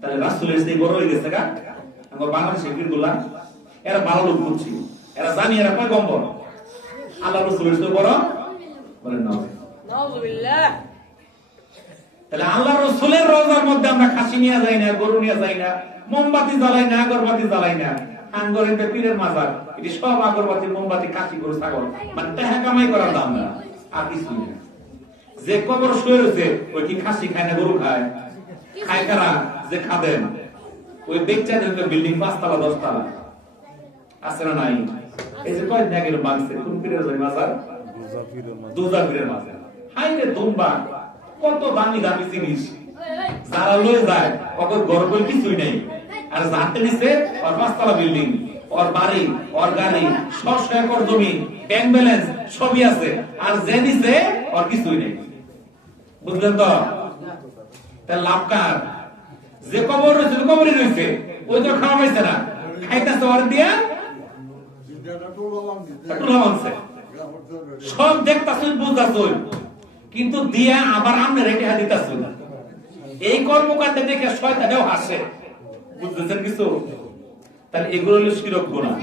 তাহলে রাসূলের সেই বড় হয়ে গেছে গা। আমরা বাংলাদেশের পীরগুলা এরা ভালো লোক বুঝছি, এরা জানি এরা পয়গম্বর, আল্লাহ রাসূলের চেয়ে বড় বলেন না। নাউযুবিল্লাহ। তাহলে আল্লাহ রাসূলের রওজার মধ্যে আমরা খাসি নিয়ে যাই না, গরু নিয়ে যাই না, মোমবাতি জ্বালাই না, আগরবাতি জ্বালাই না। আঙ্গরের পীরের মাজার, এটি সব আগরবাতি, মোমবাতি, খাসি, গরু, ছাগল, মানে টাকা কামাই করার দাম না, আর কিছু না। যে কবর শুয়ে রয়েছে ওই কি খাসি খায় না গরু খায়? খায় কারা? যে খাবেন ওই বেচাদের বিল্ডিং 5 তলা 10 তলা আছে না নাই? এই যে কয় নাগের বাংছে কোন পীরের মাজার? দুজা পীরের মাজার। হাই রে দুম্বা, কত দামি দামি জিনিস যারা লয়ে যায়, ওকে গর্ব কিছুই নেই। আর যাতে নিছে ওর 5 তলা বিল্ডিং, ওর বাড়ি, ওর গাড়ি, 600 একর জমি, ব্যাংক ব্যালেন্স সবই আছে। আর যে নিছে ওর কিছুই নেই। বুঝলেন তো? তার লাভ কার? যে কবর রয়েছে, কবরই রয়েছে, ওই তো খাওয়া হয়েছে না, খাইতেছে ওর দিয়া সব দেখতেছেন, বুঝতেছেন, কিন্তু দিয়া আবার আমরা রেখে দিতেছেন। এই কর্মকাণ্ডে দেখে শয়তানেও হাসে। বুঝতেছেন কিছু? তাহলে এগুলো হলো শিরক গুনাহ।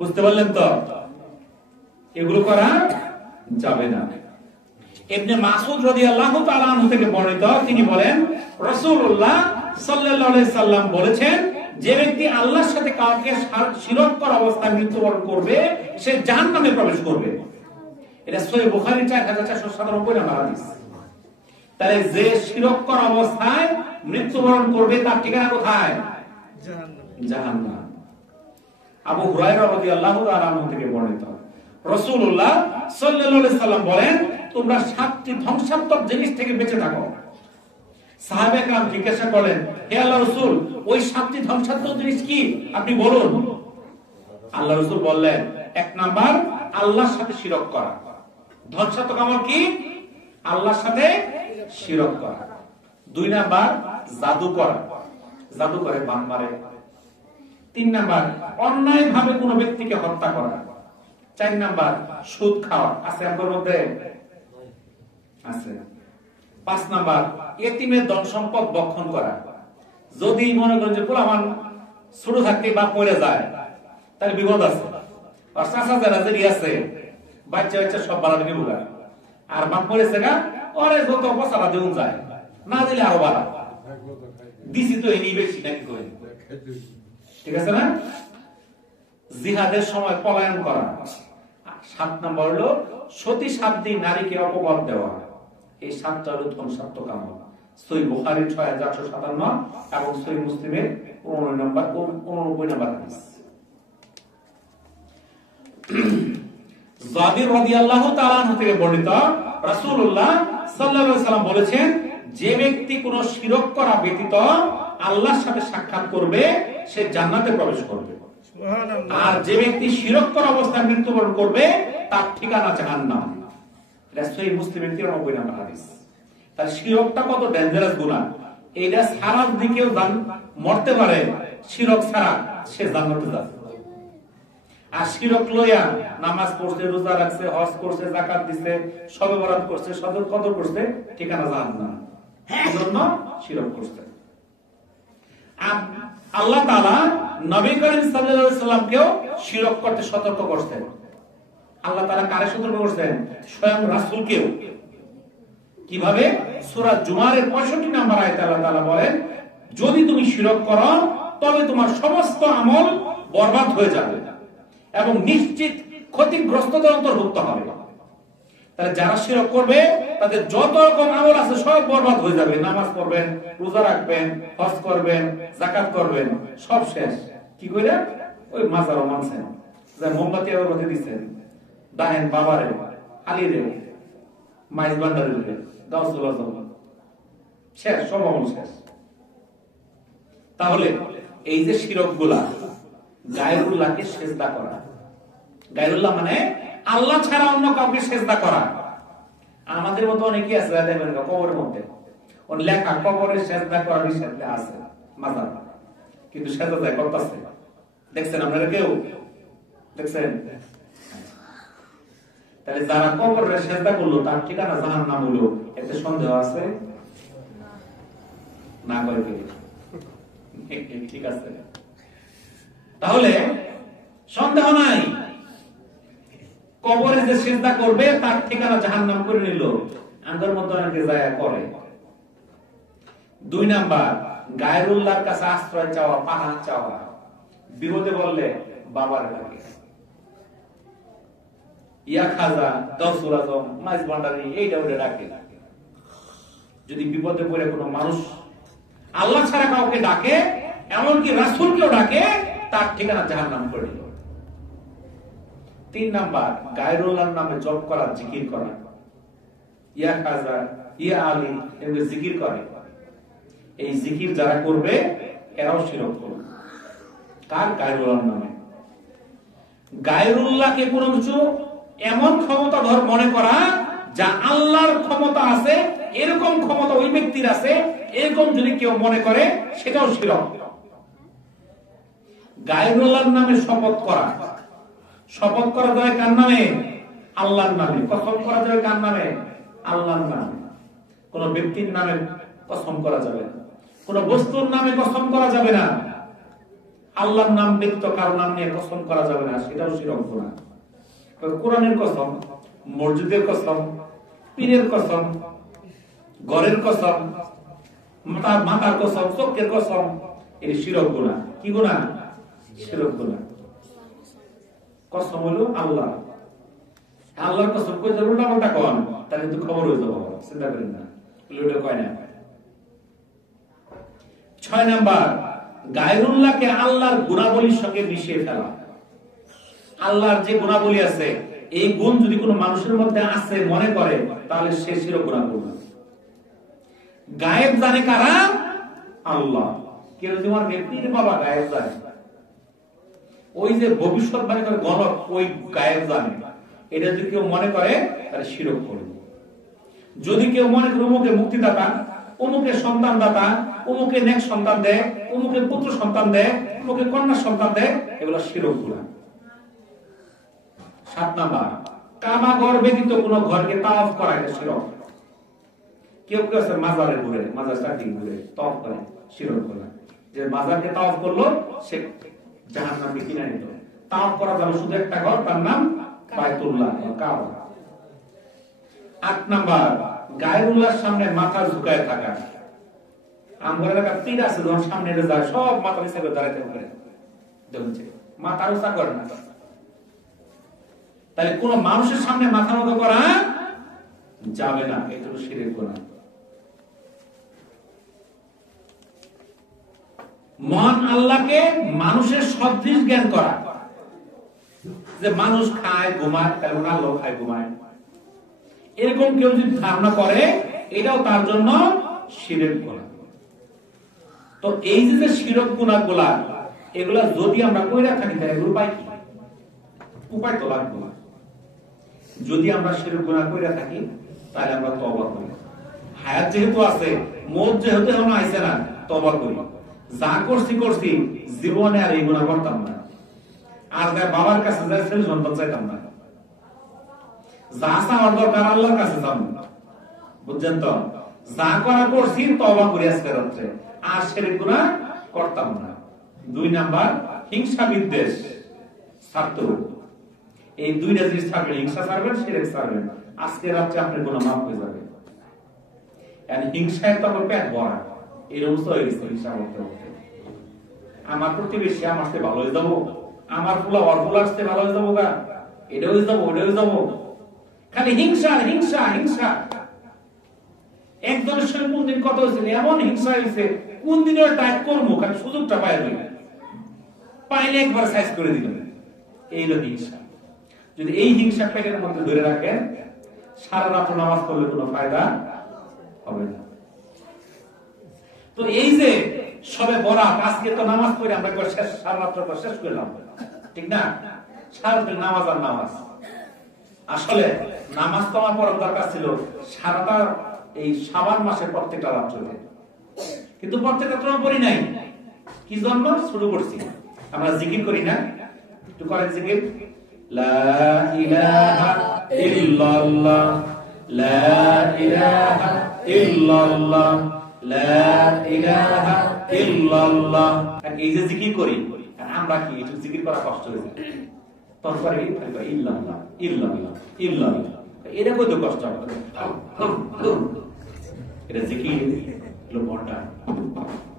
বুঝতে পারলেন তো? এগুলো করা যাবে না। ইবনে মাসউদ রাদিয়াল্লাহু তাআলা আনহু থেকে বর্ণিত, তিনি বলেন, রাসূলুল্লাহ সাল্লাল্লাহু আলাইহি সাল্লাম বলেছেন, যে ব্যক্তি আল্লাহর সাথে কাউকে শিরক করা অবস্থায় মৃত্যুবরণ করবে সে জাহান্নামে প্রবেশ করবে। এটা সহিহ বুখারী 4497 নম্বর হাদিস। তাহলে যে শিরক করা অবস্থায় মৃত্যুবরণ করবে তার ঠিকানা কোথায়? জাহান্নাম। আবু হুরায়রা রাদিয়াল্লাহু তাআলা আনহু থেকে বর্ণিত, রাসূলুল্লাহ সাল্লাল্লাহু আলাইহি সাল্লাম বলেন, তোমরা 7টি ধ্বংসাত্মক জিনিস থেকে বেঁচে থাকো। সাহাবায়ে কেরাম জিজ্ঞাসা করলেন, হে আল্লাহর রাসূল, ওই 7টি ধ্বংসাত্মক জিনিস কি আপনি বলুন। আল্লাহর রাসূল বললেন, 1 নাম্বার আল্লাহর সাথে শিরক করা। ধ্বংসাত্মক আমল কি? আল্লাহর সাথে শিরক করা। 2 নাম্বার জাদু করা, জাদু করে বান মারে। 3 নাম্বার অন্যায় ভাবে কোনো ব্যক্তিকে হত্যা করা। 4 নাম্বার সুদ খাওয়া। আছে আপনার মধ্যে? আছে। 5 নাম্বার এতিমের ধন সম্পদ ভক্ষণ করা। যদি মনে করেন যে আমার ছোট থাকতে বাপ মরে যায়, তাহলে বিপদ আছে। আর চাচা যারা যে আছে বাচ্চা বাচ্চা সব বাড়াতে নিব, আর বাপ মরেছে গা ওরে যত পচারা দেউন যায়, না দিলে আরো বাড়া দিছি তো এই বেশি নাকি করে। ঠিক আছে না? জিহাদের সময় পলায়ন করা, 7 নম্বর হলো সতী সাধ্বী নারীকে অপবাদ দেওয়া। এই 7টা হলো ধ্বংসাত্মক আমল। সহিহ বুখারীর 6857 এবং সহিহ মুসলিমের 89 নম্বর হাদিস। জাবির রাদিয়াল্লাহু তাআলা আনহু থেকে বর্ণিত, রাসূলুল্লাহ সাল্লাল্লাহু আলাইহি ওয়াসাল্লাম বলেছেন, যে ব্যক্তি কোন শিরক করা ব্যতীত আল্লাহর সাথে সাক্ষাৎ করবে সে জান্নাতে প্রবেশ করবে, আর যে ব্যক্তি শিরক করা অবস্থায় মৃত্যুবরণ করবে তার ঠিকানা জাহান্নাম। এটা সহিহ মুসলিমের 93 নম্বর হাদিস। তার শিরকটা কত ডেঞ্জারাস গুনাহ, এইটা সারা দিকেও মরতে পারে, শিরক ছাড়া সে জান্নাতে যাবে। আর শিরক লইয়া নামাজ পড়ছে, রোজা রাখছে, হজ করছে, যাকাত দিছে, শবে বরাত করছে, সদর কদর করছে, ঠিকানা জাহান্নাম। এজন্য শিরক করছে। আর আল্লাহ তাআলা নবী করিম সাল্লাল্লাহু আলাইহি সাল্লামকেও শিরক করতে সতর্ক করছেন। আল্লাহ তাআলা কারে সতর্ক করছেন? স্বয়ং রাসূলকেও। কিভাবে? সূরা জুমারের 65 নম্বর আয়াতে আল্লাহ তাআলা বলেন, যদি তুমি শিরক করো তবে তোমার সমস্ত আমল বরবাদ হয়ে যাবে এবং নিশ্চিত ক্ষতিগ্রস্তদের অন্তর্ভুক্ত হবে। তাহলে যারা শিরক করবে তাদের যত রকম আমল আছে সব বরবাদ হয়ে যাবে। নামাজ পড়বেন, রোজা রাখবেন, হজ করবেন, যাকাত করবেন, সব শেষ। কি কইরা? ওই মাজারও মানছেন, যে মোমবাতি আগরবাতি দিচ্ছেন, দাহেন বাবারে, আলীরে, মাইজ ভান্ডারে, গাউসুল আজম, শেষ, সব আমল শেষ। তাহলে এই যে শিরক গুলা, গায়রুল্লাহকে সেজদা করা, গায়রুল্লাহ মানে আল্লাহ ছাড়া অন্য কাউকে সেজদা করা। আমাদের মতো অনেকেই আছে দেখবেন কবরের মধ্যে ওর লেখা কবরে সেজদা করার নিষেধ আছে মাজার, কিন্তু সেজদা করতেছে। দেখছেন আপনারা কেউ? দেখছেন? তাহলে যারা কবরে সেজদা করলো তার ঠিকানা জাহান্নাম হলো, এতে সন্দেহ আছে? না করে কে? ঠিক আছে, তাহলে সন্দেহ নাই, কবরে যে সিজদা করবে তার ঠিকানা জাহান্নাম করে নিল। আমাদের মতো অনেকে যায় করে। 2 নাম্বার, গায়রুল্লাহর কাছে আশ্রয় চাওয়া, পানাহ চাওয়া। বিপদে বললে বাবার ডাকে, ইয়া খাজা, গাউসুল আজম, মাইজ ভান্ডারি, এইটা ওটা ডাকে। যদি বিপদে পড়ে কোনো মানুষ আল্লাহ ছাড়া কাউকে ডাকে, এমনকি রাসূলকেও ডাকে, তার ঠিকানা জাহান্নাম করে দিল। 3 নাম্বার, গায়রুল্লাহর নামে জপ করা, জিকির করা, ইয়া খাজা, ইয়া আলী, এগুলো জিকির করে। এই জিকির যারা করবে এরাও শিরক করবে। কার? গায়রুল্লাহর নামে। গায়রুল্লাহকে কোনো কিছু এমন ক্ষমতাধর মনে করা যা আল্লাহর ক্ষমতা আছে, এরকম ক্ষমতা ওই ব্যক্তির আছে, এরকম যদি কেউ মনে করে সেটাও শিরক। গায়রুল্লাহর নামে শপথ করা, শপথ করা যায় কার নামে? আল্লাহর নামে। কসম করা যায় কার নামে? আল্লাহর নামে। কোন ব্যক্তির নামে কসম করা যাবে না, কোন বস্তুর নামে কসম করা যাবে না, আল্লাহর নাম ব্যতীত কারো নাম নিয়ে কসম করা যাবে না, সেটাও শিরক গুনাহ। কোরআনের কসম, মসজিদের কসম, পীরের কসম, ঘরের কসম, মাতার কসম, চোখের কসম, এই শিরক গুনাহ। কি গুনাহ? শিরক গুনাহ। কসম হলো আল্লাহ, আল্লাহর কসম কই যে উল্টা পাল্টা কোন, তাহলে তো খবর হয়ে যাবে, চিন্তা করেন না, ওটা কয় না। 6 নাম্বার, গায়রুল্লাহকে আল্লাহর গুণাবলীর সঙ্গে মিশিয়ে ফেলা। আল্লাহর যে গুণাবলী আছে, এই গুণ যদি কোনো মানুষের মধ্যে আছে মনে করে, তাহলে সে শিরক গুনাহ করবে। গায়েব জানে কারা? আল্লাহ। কেউ তোমার ব্যক্তির বাবা গায়েব জানে, ওই যে ভবিষ্যৎবাণী করে গণক, ওই গায়েব জানে, এটা যদি কেউ মনে করে তাহলে শিরক করবে। যদি কেউ মনে করে অমুকে মুক্তিদাতা, অমুকে সন্তান দাতা, অমুকে নেক সন্তান দেয়, অমুকে পুত্র সন্তান দেয়, অমুকে কন্যা সন্তান দেয়, এগুলো শিরক গুনাহ। 7 নাম্বার, কাবা ঘর ব্যতীত কোন ঘরকে তাওয়াফ করা, এটা শিরক। কেউ কেউ আছে মাজারে ঘুরে, মাজার চারদিক ঘুরে তাওয়াফ করে, শিরক গুনাহ। যে মাজারকে তাওয়াফ করলো সে জাহান্নামে কিনে নিল। তাওয়াফ করা যাবে শুধু একটা ঘর, তার নাম বাইতুল্লাহ, কাবা। 8 নাম্বার, গায়রুল্লাহর সামনে মাথা ঝুঁকায় থাকা। আমার এলাকার পীর আছে, যখন সামনে যায় সব মাথা নিচে করে দাঁড়াতে পারে, দেখুন মাথা উঁচা করে না। তাহলে কোন মানুষের সামনে মাথা নত করা যাবে না, এটা হলো শিরক গুনাহ। মহান আল্লাহকে মানুষের সদৃশ জ্ঞান করা, যে মানুষ খায় ঘুমায় তাহলে আল্লাহ খায় ঘুমায়, এরকম কেউ যদি ধারণা করে এটাও তার জন্য শিরক গুনাহ। তো এই যে শিরক গুনাহগুলা এগুলা যদি আমরা কইরা থাকি তাহলে এর উপায় কি? উপায় তো লাগবে। যদি আমরা শিরক গুনাহ কইরা থাকি তাহলে আমরা তওবা করি। হায়াত যেহেতু আছে, মওত যেহেতু এখনো আইছে না, তওবা করি। যা করছি জীবনে আর এই গুনাহ করতাম না, আর তার বাবার কাছে যাই ছেলে সন্তান চাইতাম না, যা চাওয়ার দরকার আল্লাহর কাছে যাবো, বুঝছেন তো? যা করা করছি তওবা করি আজকে রাত্রে, আর শিরক গুনাহ করতাম না। 2 নাম্বার, হিংসা বিদ্বেষ ছাড়তে হবে। এই দুইটা জিনিস থাকলে হিংসা ছাড়বেন, শিরক ছাড়বেন, আজকে রাত্রে আপনার গুনাহ মাফ হয়ে যাবে। আর হিংসায় তো আমার পেট ভরা, এই অবস্থা হয়ে গেছে। হিংসা করতে করতে আমার প্রতিবেশী আমার সাথে ভালো হয়ে যাবো, আমার ফুলা ওর ফুলা আসতে ভালো হয়ে যাবো, এটা হয়ে যাবো ওটা হয়ে যাবো, খালি হিংসা হিংসা হিংসা। একজনের সঙ্গে কোন দিন কথা হয়েছিল, এমন হিংসা হয়েছে কোন দিনে টাইপ করবো, খালি সুযোগটা পাইলে একবার সাইজ করে দিবেন। এই হলো হিংসা। যদি এই হিংসা পেটের মধ্যে ধরে রাখেন, সারা রাত নামাজ পড়লে কোনো ফায়দা হবে না। তো এই যে সবে বরাত, আজকে তো নামাজ পড়ে আমরা সারা রাত শেষ করলাম, ঠিক না? সারা নামাজ আর নামাজ। আসলে নামাজ তো আমার পড়ার দরকার ছিল সারাটা এই শাবান মাসের প্রত্যেকটা রাত্রে, কিন্তু প্রত্যেকটা রাত্রে পড়ি নাই। কি জন্য? শুরু করছি আমরা জিকির করি না, একটু করেন জিকির, লা ইলাহা ইল্লাল্লাহ লা ইলাহা ইল্লাল্লাহ লা ইলাহা ইল্লাল্লাহ। এই যে জিকির করি আমরা, কি একটু জিকির করা কষ্ট হয়ে যায়, তারপরে ইল্লাল্লাহ ইল্লাল্লাহ ইল্লাল্লাহ, এটা কত কষ্ট হবে? এটা জিকির হলো বন্ডা,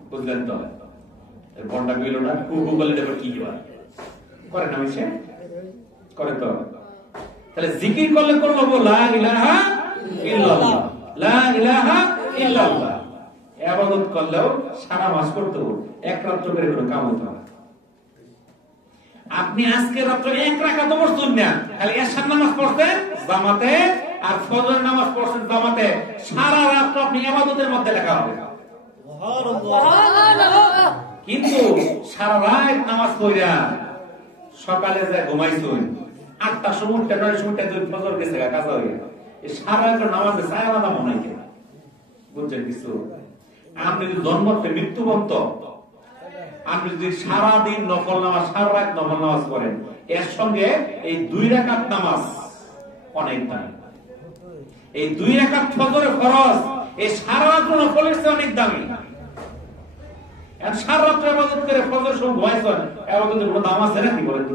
বুঝলেন তো? বন্ডা গেল না, গুগলে দেখো কি করে না, মিশে করে তো। তাহলে জিকির করলে করবো লা ইলাহা ইল্লাল্লাহ লা ইলাহা ইল্লাল্লাহ। ইবাদত করলেও সারা মাস করতে হবে, এক রাত্র করে কোনো কাম হতো না। আপনি আজকে রাত্রে এক রাকাত পড়ছেন না, খালি এশার নামাজ পড়ছেন জামাতে আর ফজরের নামাজ পড়ছেন জামাতে, সারা রাত আপনি ইবাদতের মধ্যে লেখা হবে। কিন্তু সারা রাত নামাজ পড়া সকালে যায় ঘুমাইছেন, 8টার সময় 9টার সময় ফজর গেছে কাজা হয়ে, এই সারা রাত নামাজে ছায়া বাঁধা মনে হয়, বুঝছেন কিছু? আপনি যদি জন্ম থেকে মৃত্যু পর্যন্ত আপনি যদি সারাদিন নফল নামাজ, সারা রাত নফল নামাজ করেন, এর সঙ্গে এই 2 রাকাত নামাজ অনেক দামি। এই 2 রাকাত ফজরের ফরজ এই সারা রাত নফলের চেয়ে অনেক দামি। আর সারা রাত ইবাদত করে ফজর সময় ঘুমাইছেন, ইবাদতের কোনো দাম আছে নাকি বলেন তো?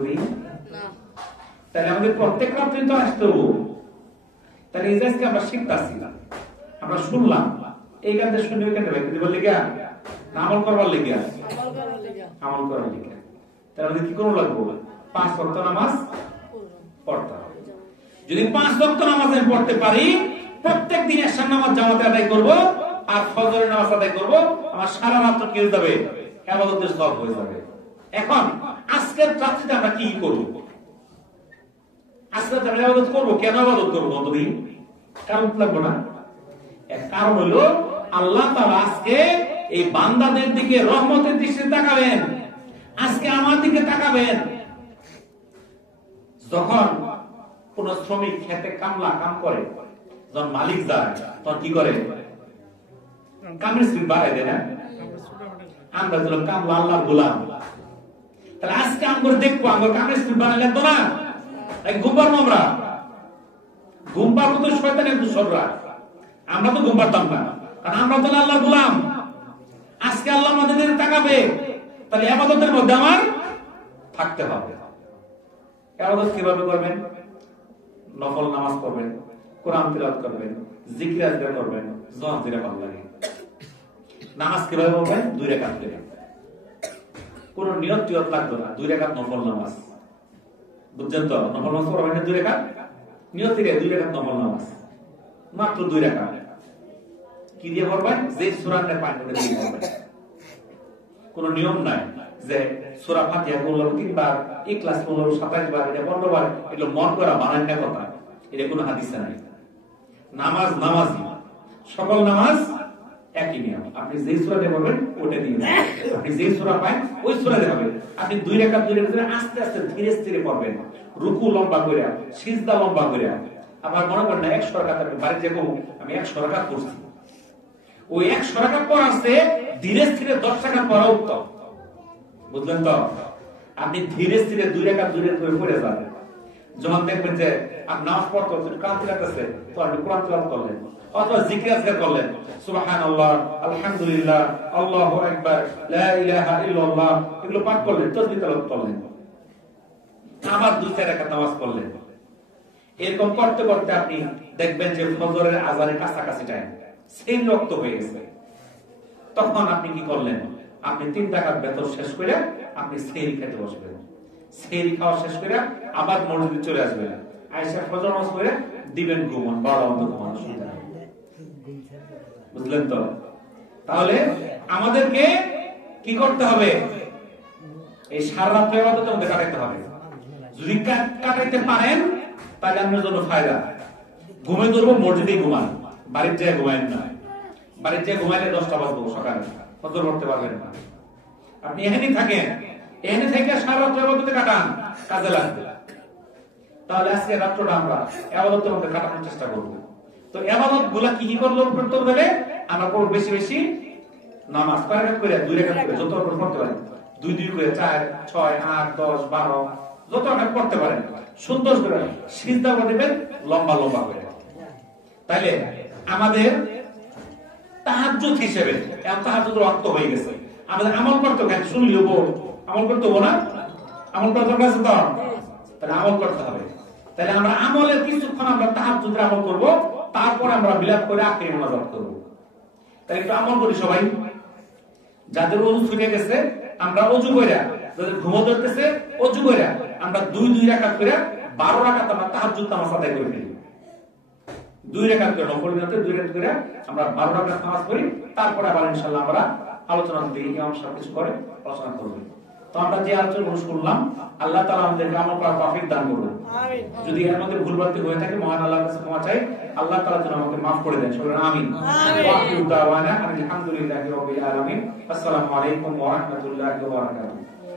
তাহলে আমাদের প্রত্যেক রাত্রে তো আসতে হবে। তাহলে এই জিনিসকে আমরা শিখতাছি, আমরা শুনলাম, এই গানটা শুনে ওইখানে ভাই বললে গিয়া আমল করবার লেগে আমল করার লেগে। তাহলে আমাদের কি করবো লাগবো? 5 ওয়াক্ত নামাজ পড়তে হবে। যদি 5 ওয়াক্ত নামাজ আমি পড়তে পারি, প্রত্যেক দিন এশার নামাজ জামাতে আদায় করব আর ফজরের নামাজ আদায় করব, আমার সারা রাত কি হয়ে যাবে? ইবাদতের সওয়াব হয়ে যাবে। এখন আজকের রাত্রিতে আমরা কি করব? আজকে আমরা ইবাদত করব, কেন ইবাদত করব? বন্ধুদিন কারণ লাগবে না? এক কারণ হলো আল্লাহ তাআলা আজকে এই বান্দাদের দিকে রহমতের দৃষ্টিতে তাকাবেন, আজকে আমার দিকে তাকাবেন। যখন কোন শ্রমিক খেতে কামলা কাম করে, যখন মালিক যায় তখন কি করে? কামের স্পিড বাড়ায় দেয় না? আমরা হলাম কামলা আল্লাহর গোলাম। তাহলে আজকে আমরা দেখবো আমরা কামের স্পিড বাড়ালে লাগতো না, ঘুম পারবো আমরা। ঘুম পারবো তো শয়তানের দোসররা, আমরা তো ঘুম পারতাম না, কারণ আমরা তো আল্লাহর গোলাম। আজকে আল্লাহ আমাদের দিকে তাকাবে, তাহলে ইবাদতের মধ্যে আমার থাকতে হবে। ইবাদত কিভাবে করবেন? নফল নামাজ পড়বেন, কোরআন তিলাওয়াত করবেন, জিকির আজকার করবেন, যখন যেটা ভালো লাগে। নামাজ কিভাবে পড়বেন? 2 রাকাত করে, কোন নিয়ত টিয়ত লাগবে না, 2 রাকাত নফল নামাজ বুঝছেন তো? নফল নামাজ পড়বেন 2 রাকাত, নিয়ত করে 2 রাকাত নফল নামাজ, মাত্র 2 রাকাত। কি দিয়ে পড়বেন? যে সূরা নে পাঠ করে দিয়ে পড়বেন। কোনো নিয়ম নাই যে সূরা ফাতিহা পড়লাম 3 বার, ইখলাস পড়লাম 27 বার, এটা 15 বার, এগুলো মন করা বানান না কথা, এটা কোনো হাদিসে নাই। নামাজ নামাজই, সকল নামাজ একই নিয়ম। আপনি যে সূরা দিয়ে পড়বেন ওটা দিয়ে, আপনি যে সূরা পান ওই সূরা দিয়ে হবে। আপনি 2 রাকাত 2 রাকাত আস্তে আস্তে ধীরে ধীরে পড়বেন, রুকু লম্বা করে, সিজদা লম্বা করে। আবার মনে করেন না 100 রাকাত আমি বাড়ি যাবো, আমি 100 রাকাত পড়ছি, ওই 100 রাকাত পড়াছে ধীরে ধীরে 10 রাকাত পড়া উত্তম। বুঝলেন তো? আপনি ধীরে ধীরে 2 রাকাত 2 রাকাত করে পড়ে যাবেন। যখন দেখবেন যে আপনি নামাজ পড়তে একটু ক্লান্তি লাগতেছে, তো আপনি কোরআন তেলাওয়াত করলেন অথবা জিকির আজকার করলেন, সুবহানাল্লাহ, আলহামদুলিল্লাহ, আল্লাহু আকবার, লা ইলাহা ইল্লাল্লাহ, এগুলো পাঠ করলেন, তাসবিহ তেলাওয়াত করলেন, আবার 2-4 রাকাত নামাজ পড়লেন। এরকম করতে করতে আপনি দেখবেন যে ফজরের আযানের কাছাকাছি টাইম, সেই রক্ত হয়ে গেছে। তখন আপনি কি করলেন? আপনি 3 রাকাত বেতর শেষ করে আপনি সেহরি খেতে বসবেন। সেহরি খাওয়া শেষ করে আবার মসজিদে চলে আসবেন, আয়েশা ফজর নামাজ পড়ে দিবেন ঘুমান, 12 অন্তত ঘুমান। বুঝলেন তো? তাহলে আমাদেরকে কি করতে হবে? এই সারা রাত ইবাদতের মধ্যে কাটাইতে হবে। যদি কাটাইতে পারেন তাহলে আপনার জন্য ফায়দা। ঘুমে ধরবো, মসজিদে ঘুমান, বাড়ির যায় ঘুমায়েন না। বাড়ির যায় ঘুমাইলে 10টা বাজবো সকালে, ফজর পড়তে পারবেন না। আপনি এখানেই থাকেন, এখানে থেকে সারা রাত ইবাদতে কাটান, কাজে লাগবে। তাহলে আজকে রাত্রটা আমরা ইবাদতের মধ্যে কাটানোর চেষ্টা করব। তো ইবাদত গুলা কি কি করলে করতে হবে? আমরা পড়ব বেশি বেশি নামাজ, কয় রাকাত করে? 2 রাকাত করে, যত রাকাত পড়তে পারেন, 2 করে 4, 6, 8, 10, 12, যত রাকাত পড়তে পারেন, সুন্দর করে সিজদা করবেন লম্বা লম্বা করে। তাইলে আমাদের তাহাজ্জুদ হিসেবে এখন তাহাজ্জুদের অর্থ হয়ে গেছে, আমাদের আমল করতে হবে। শুনলিও আমল করতে হবে না? আমল করতে হবে তো, তাহলে আমল করতে হবে। তাহলে আমরা আমলের কিছুক্ষণ আমরা তাহাজ্জুদের আমল করব, তারপর আমরা বিলাপ করে আখির মুনাজাত করব। তাই একটু আমল করি সবাই। যাদের ওযু ছুটে গেছে আমরা ওযু কইরা, যাদের ঘুমো ধরতেছে ওযু কইরা আমরা 2 রাকাত করে 12 রাকাত আমরা তাহাজ্জুদ নামাজ আদায় করে ফেলি। 2 রাকাত করে নফল নিয়তে 2 রাকাত করে আমরা 12 রাকাত নামাজ পড়ি। তারপরে আবার ইনশাআল্লাহ আমরা আলোচনা দিকে ইমাম সাহেব কিছু করে আলোচনা করব। তো আমরা যে আলোচনা করলাম, আল্লাহ তাআলা আমাদেরকে আমল করার তৌফিক দান করুন। যদি এর মধ্যে ভুলভ্রান্তি হয়ে থাকে মহান আল্লাহর কাছে ক্ষমা চাই, আল্লাহ তাআলা যেন আমাকে maaf করে দেন। সবাই আমিন। ওয়া আখিরু দাওয়ানা আলহামদুলিল্লাহি রাব্বিল আলামিন। আসসালামু আলাইকুম ওয়া রাহমাতুল্লাহি ওয়া বারাকাতুহু।